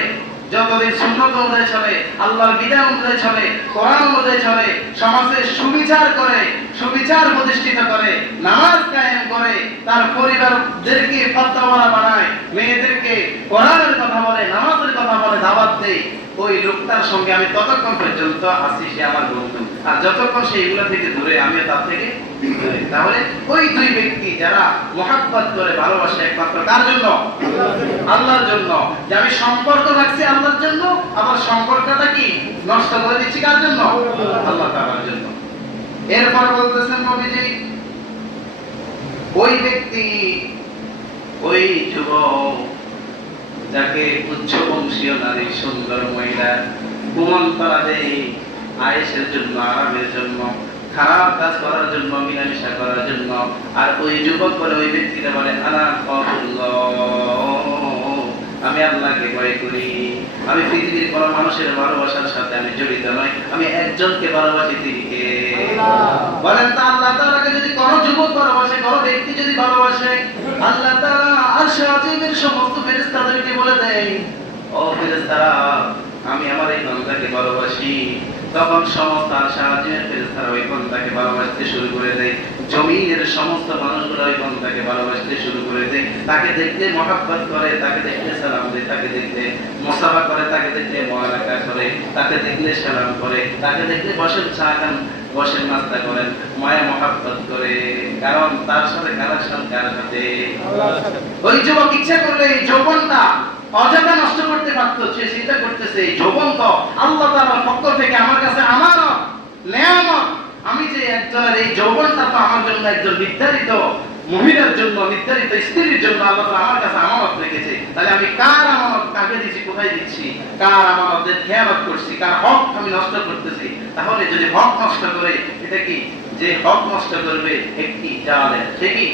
যতদিন সুন্নত অনুযায়ী চলে, আল্লাহর বিধান অনুযায়ী চলে, কোরআন অনুযায়ী চলে, সমাজে সুবিচার করে, সুবিচার প্রতিষ্ঠিত করে, নামাজ কায়েম করে, তার পরিবারদেরকে ফতোয়া বানায়, মেয়েদেরকে কোরআনের কথা বলে, নামাজের কথা বলে, দাওয়াত দেয়। ওই লোকটার সঙ্গে আমি ততক্ষণ পর্যন্ত আছি, সে আমার বন্ধু। আর যতক্ষণ সে এগুলো থেকে দূরে, আমি তার থেকে দূরে। তাহলে ওই দুই ব্যক্তি যারা মহব্বত করে, ভালোবাসে একমাত্র কার জন্য? আল্লাহর জন্য। যে আমি সম্পর্ক রাখছি আল্লাহর জন্য, আবার সম্পর্কটা কি নষ্ট করে দিচ্ছি কার জন্য? আল্লাহ তাআলার জন্য। এরপর বলতেছেন নবীজি ওই ব্যক্তি, ওই যুবক যাকে উচ্চ বংশীয় নারী, সুন্দর মহিলা কুমন্তরা দেয় আয়েশের জন্য, আরামের জন্য, খারাপ কাজ করার জন্য, মিলামিশা করার জন্য। আর ওই যুবক বলে, ওই ব্যক্তিরা বলে আনা আমি আল্লাহকে ভয় করি, আমি পৃথিবীর কোনো মানুষের ভালোবাসার সাথে আমি জড়িত নয়, আমি একজনকে ভালোবাসি, তিনি কে? বলেন তো আল্লাহ তাআলাকে যদি কোনো যুবক ভালোবাসে, কোনো ব্যক্তি যদি ভালোবাসে, আল্লাহ তাআলা আরশে আজিমের সমস্ত ফেরেশতাদেরকে বলে দেয়, ও ফেরেশতারা, আমি আমার এই বান্দাকে ভালোবাসি, তখন সমস্ত সাহায্যের ফেরেশতারা ওই বান্দাকে ভালোবাসতে শুরু করে দেয়। জমিনের সমস্ত মানুষগুলো ওই বান্দাকে ভালোবাসতে শুরু করে দেয়। তাকে দেখলে মহব্বত করে, তাকে দেখলে সালাম দেয়, তাকে দেখলে মুসাফা করে, তাকে দেখলে মুআলাকা করে, তাকে দেখলে সালাম করে, তাকে দেখলে বসেন চা খান, বসেন নাস্তা করেন, মায়া মহব্বত করে। কারণ তার সাথে কানেকশন কার সাথে? ওই যুবক ইচ্ছা করলে এই যৌবনটা অযথা নষ্ট করতে পারত। সে চিন্তা করতেছে এই যৌবন তো আল্লাহ তাআলার পক্ষ থেকে আমার কাছে আমানত, নেয়ামত। আমি যে একজনের এই যৌবনটা তো আমার জন্য একজন নির্ধারিত মহিলার জন্য, নির্ধারিত স্ত্রীর জন্য আল্লাহ তাআলা আমার কাছে আমানত রেখেছে। তাহলে আমি কার আমানত কাকে দিচ্ছি, কোথায় দিচ্ছি, কার আমানতের খেয়ালত করছি, কার হক আমি নষ্ট করতেছি। তাহলে যদি হক নষ্ট করে, এটা কি যে হক নষ্ট করবে একটি জালেম, সে কি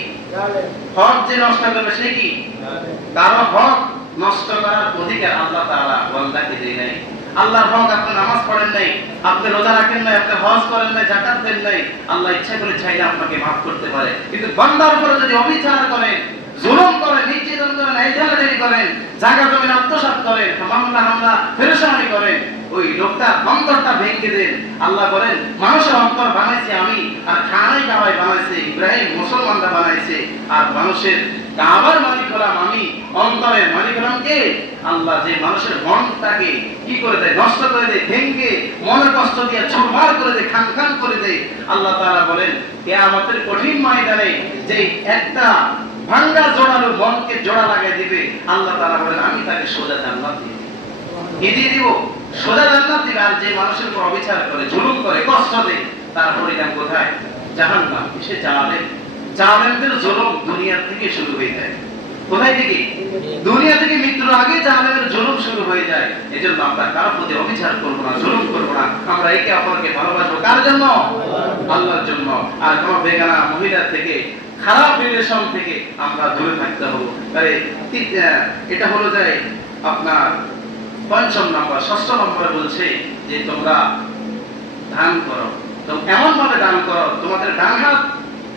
হক যে নষ্ট করবে সে কি? কারো হক নষ্ট করার অধিকার আল্লাহ তাআলা বান্দাকে দেয় নাই। আল্লাহর হক আপনি নামাজ পড়েন নাই, আপনি রোজা রাখেন নাই, আপনি হজ করেন নাই, যাকাত দেন নাই, আল্লাহ ইচ্ছা করে চাইলে আপনাকে maaf করতে পারে। কিন্তু বান্দার উপরে যদি অবিচার করেন, জুলুম করেন, নির্যাতন করেন, এইজালাদারি করেন, জায়গা জমি আত্মসাৎ করেন, মামলা হামলা পেরেশানি করেন, ওই লোকটা অন্তরটা ভেঙে দেন। আল্লাহ বলেন মানুষের অন্তর বানাইছে আমি, আর খানাই কাবাই বানাইছে ইব্রাহিম, মুসলমানরা বানাইছে, আর মানুষের কাবার মালিক হলাম আমি, অন্তরের মালিক হলাম কে? আল্লাহ। যে মানুষের মনটাকে কি করে দেয়, নষ্ট করে দেয়, ভেঙে মনের কষ্ট দিয়ে চুরমার করে দেয়, খান খান করে দেয়। আল্লাহ তাআলা বলেন কিয়ামতের কঠিন ময়দানে যে একটা ভাঙ্গা জোড়ালো মনকে জোড়া লাগাই দিবে, আল্লাহ তাআলা বলেন আমি তাকে সোজা জান্নাত দিব। কি দিয়ে দিব? সোজা জান্নাত দিবে। আর যে মানুষের উপর অবিচার করে, জুলুম করে, কষ্ট দেয়, তার পরিণাম কোথায়? জাহান্নাম। সে জালেম। জালেমদের জুলুম দুনিয়া থেকে শুরু হয়ে যায়। কোথায় থেকে? দুনিয়া থেকে মৃত্যুর আগে জালেমের জুলুম শুরু হয়ে যায়। এজন্য আমরা কারো প্রতি অবিচার করব না, জুলুম করব না। আমরা একে অপরকে ভালোবাসবো। কার জন্য? আল্লাহর জন্য। আর কোন বেগানা মহিলা থেকে, খারাপ রিলেশন থেকে আমরা দূরে থাকতে হবে। তাই এটা হলো যে আপনার পঞ্চম নম্বর। ষষ্ঠ নম্বরে বলছে যে তোমরা দান করো, তো এমন ভাবে দান করো তোমাদের ডান হাত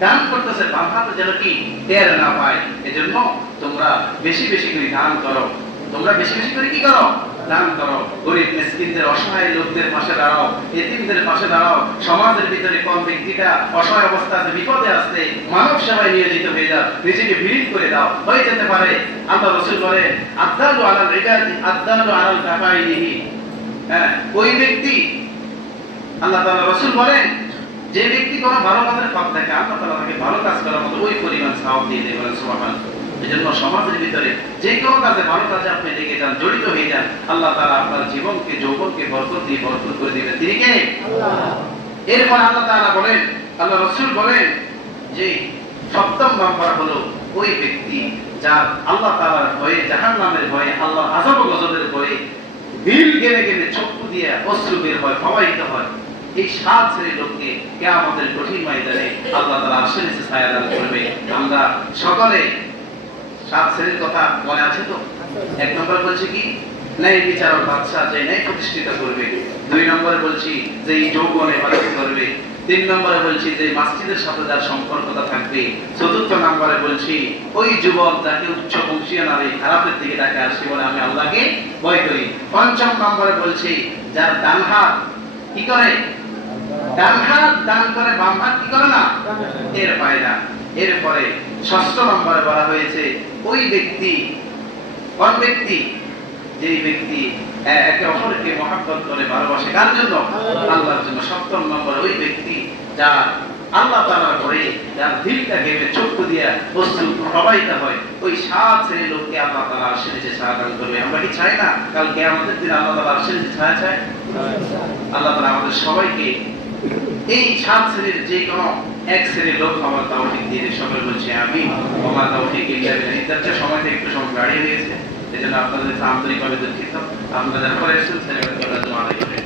দান করতেছে, বাম হাত যেন কি টের না পায়। এজন্য তোমরা বেশি বেশি করে দান করো। তোমরা বেশি বেশি করে কি করো? দান করো। গরিব মিসকিনদের, অসহায় লোকদের পাশে দাঁড়াও, এতিমদের পাশে দাঁড়াও। সমাজের ভিতরে কোন ব্যক্তিটা অসহায় অবস্থা আছে, বিপদে আছে, মানব সেবায় নিয়োজিত হয়ে যাও, নিজেকে বিলীন করে দাও। হয়ে যেতে পারে আল্লাহ রাসূল বলেন আদালু আলাল রিজালি আদালু আলাল কাফাইহি। হ্যাঁ, ওই ব্যক্তি, আল্লাহ তাআলা রাসূল বলেন যে ব্যক্তি কোনো ভালো কাজের পথ দেখে, আল্লাহ তাআলা তাকে ভালো কাজ করার মতো ওই পরিমাণ সওয়াব দিয়ে দেবেন। সুবহানাল্লাহ। এজন্য সমাজের ভিতরে যে কোনো কাজে, ভালো কাজে আপনি লেগে যান, জড়িত হয়ে যান, আল্লাহ তাআলা আপনার জীবনকে, যৌবনকে বরকত দিয়ে বরকত করে দিবেন। তিনি কে? আল্লাহ। এরপর আল্লাহ তাআলা বলেন, আল্লাহ রাসূল বলেন যে সপ্তম নাম্বার হলো ওই ব্যক্তি যার আল্লাহ তাআলার ভয়ে, জাহান্নামের ভয়ে, আল্লাহর আযাব ও গজবের ভয়ে দিল গেলে গেলে চক্ষু দিয়ে অশ্রু বের হয়, প্রবাহিত হয়। এই 7 শ্রেণীর লোককে কিয়ামতের কঠিন ময়দানে আল্লাহ তাআলা আরশের নিচে ছায়া দান করবে। আমরা সকলে 7 শ্রেণীর কথা মনে আছে তো? 1 নম্বর বলছি কি? ন্যায় বিচারক বাদশা, যে ন্যায় প্রতিষ্ঠিত করবে। 2 নম্বরে বলছি যে এই যৌবনে ইবাদত করবে। 3 নম্বরে বলছি যে মসজিদের সাথে যার সম্পর্কতা থাকবে। 4 নম্বরে বলছি ওই যুবক যাকে উচ্চ বংশীয় নারী খারাপের দিকে ডাকে আর সে বলে আমি আল্লাহকে ভয় করি। 5 নম্বরে বলছি যার ডান হাত কি করে? ডান হাত দান করে, বাম হাত কি করে না? এর পায় না। এরপরে 6 নম্বরে বলা হয়েছে ওই ব্যক্তি, কোন ব্যক্তি? যেই ব্যক্তি একে অপরকে মহব্বত করে, ভালোবাসে। কার জন্য? আল্লাহর জন্য। 7 নম্বরে ওই ব্যক্তি যার আল্লাহ তাআলার ভয়ে, যার দিলটা ঘেমে চক্ষু দিয়া অশ্রু প্রবাহিত হয়। ওই 7 শ্রেণীর লোককে আল্লাহ তাআলা আরশের নিচে ছায়া দান করবে। আমরা কি চাই না কাল কিয়ামতের দিন আল্লাহ তাআলা আরশের নিচে ছায়া চায়? আল্লাহ তাআলা আমাদের সবাইকে এই 7 শ্রেণীর যে কোনো এক শ্রেণীর লোক আমার তৌফিক দিয়ে সকলে বলছে আমিন। ওমা তৌফিক ইল্লা বিল্লাহ। সময়টা একটু সময় বাড়িয়ে দিয়েছে, এজন্য আপনাদের আন্তরিকভাবে দুঃখিত। আপনাদের পরে এসেছেন, ছেলেমেয়েরা দোয়া করে।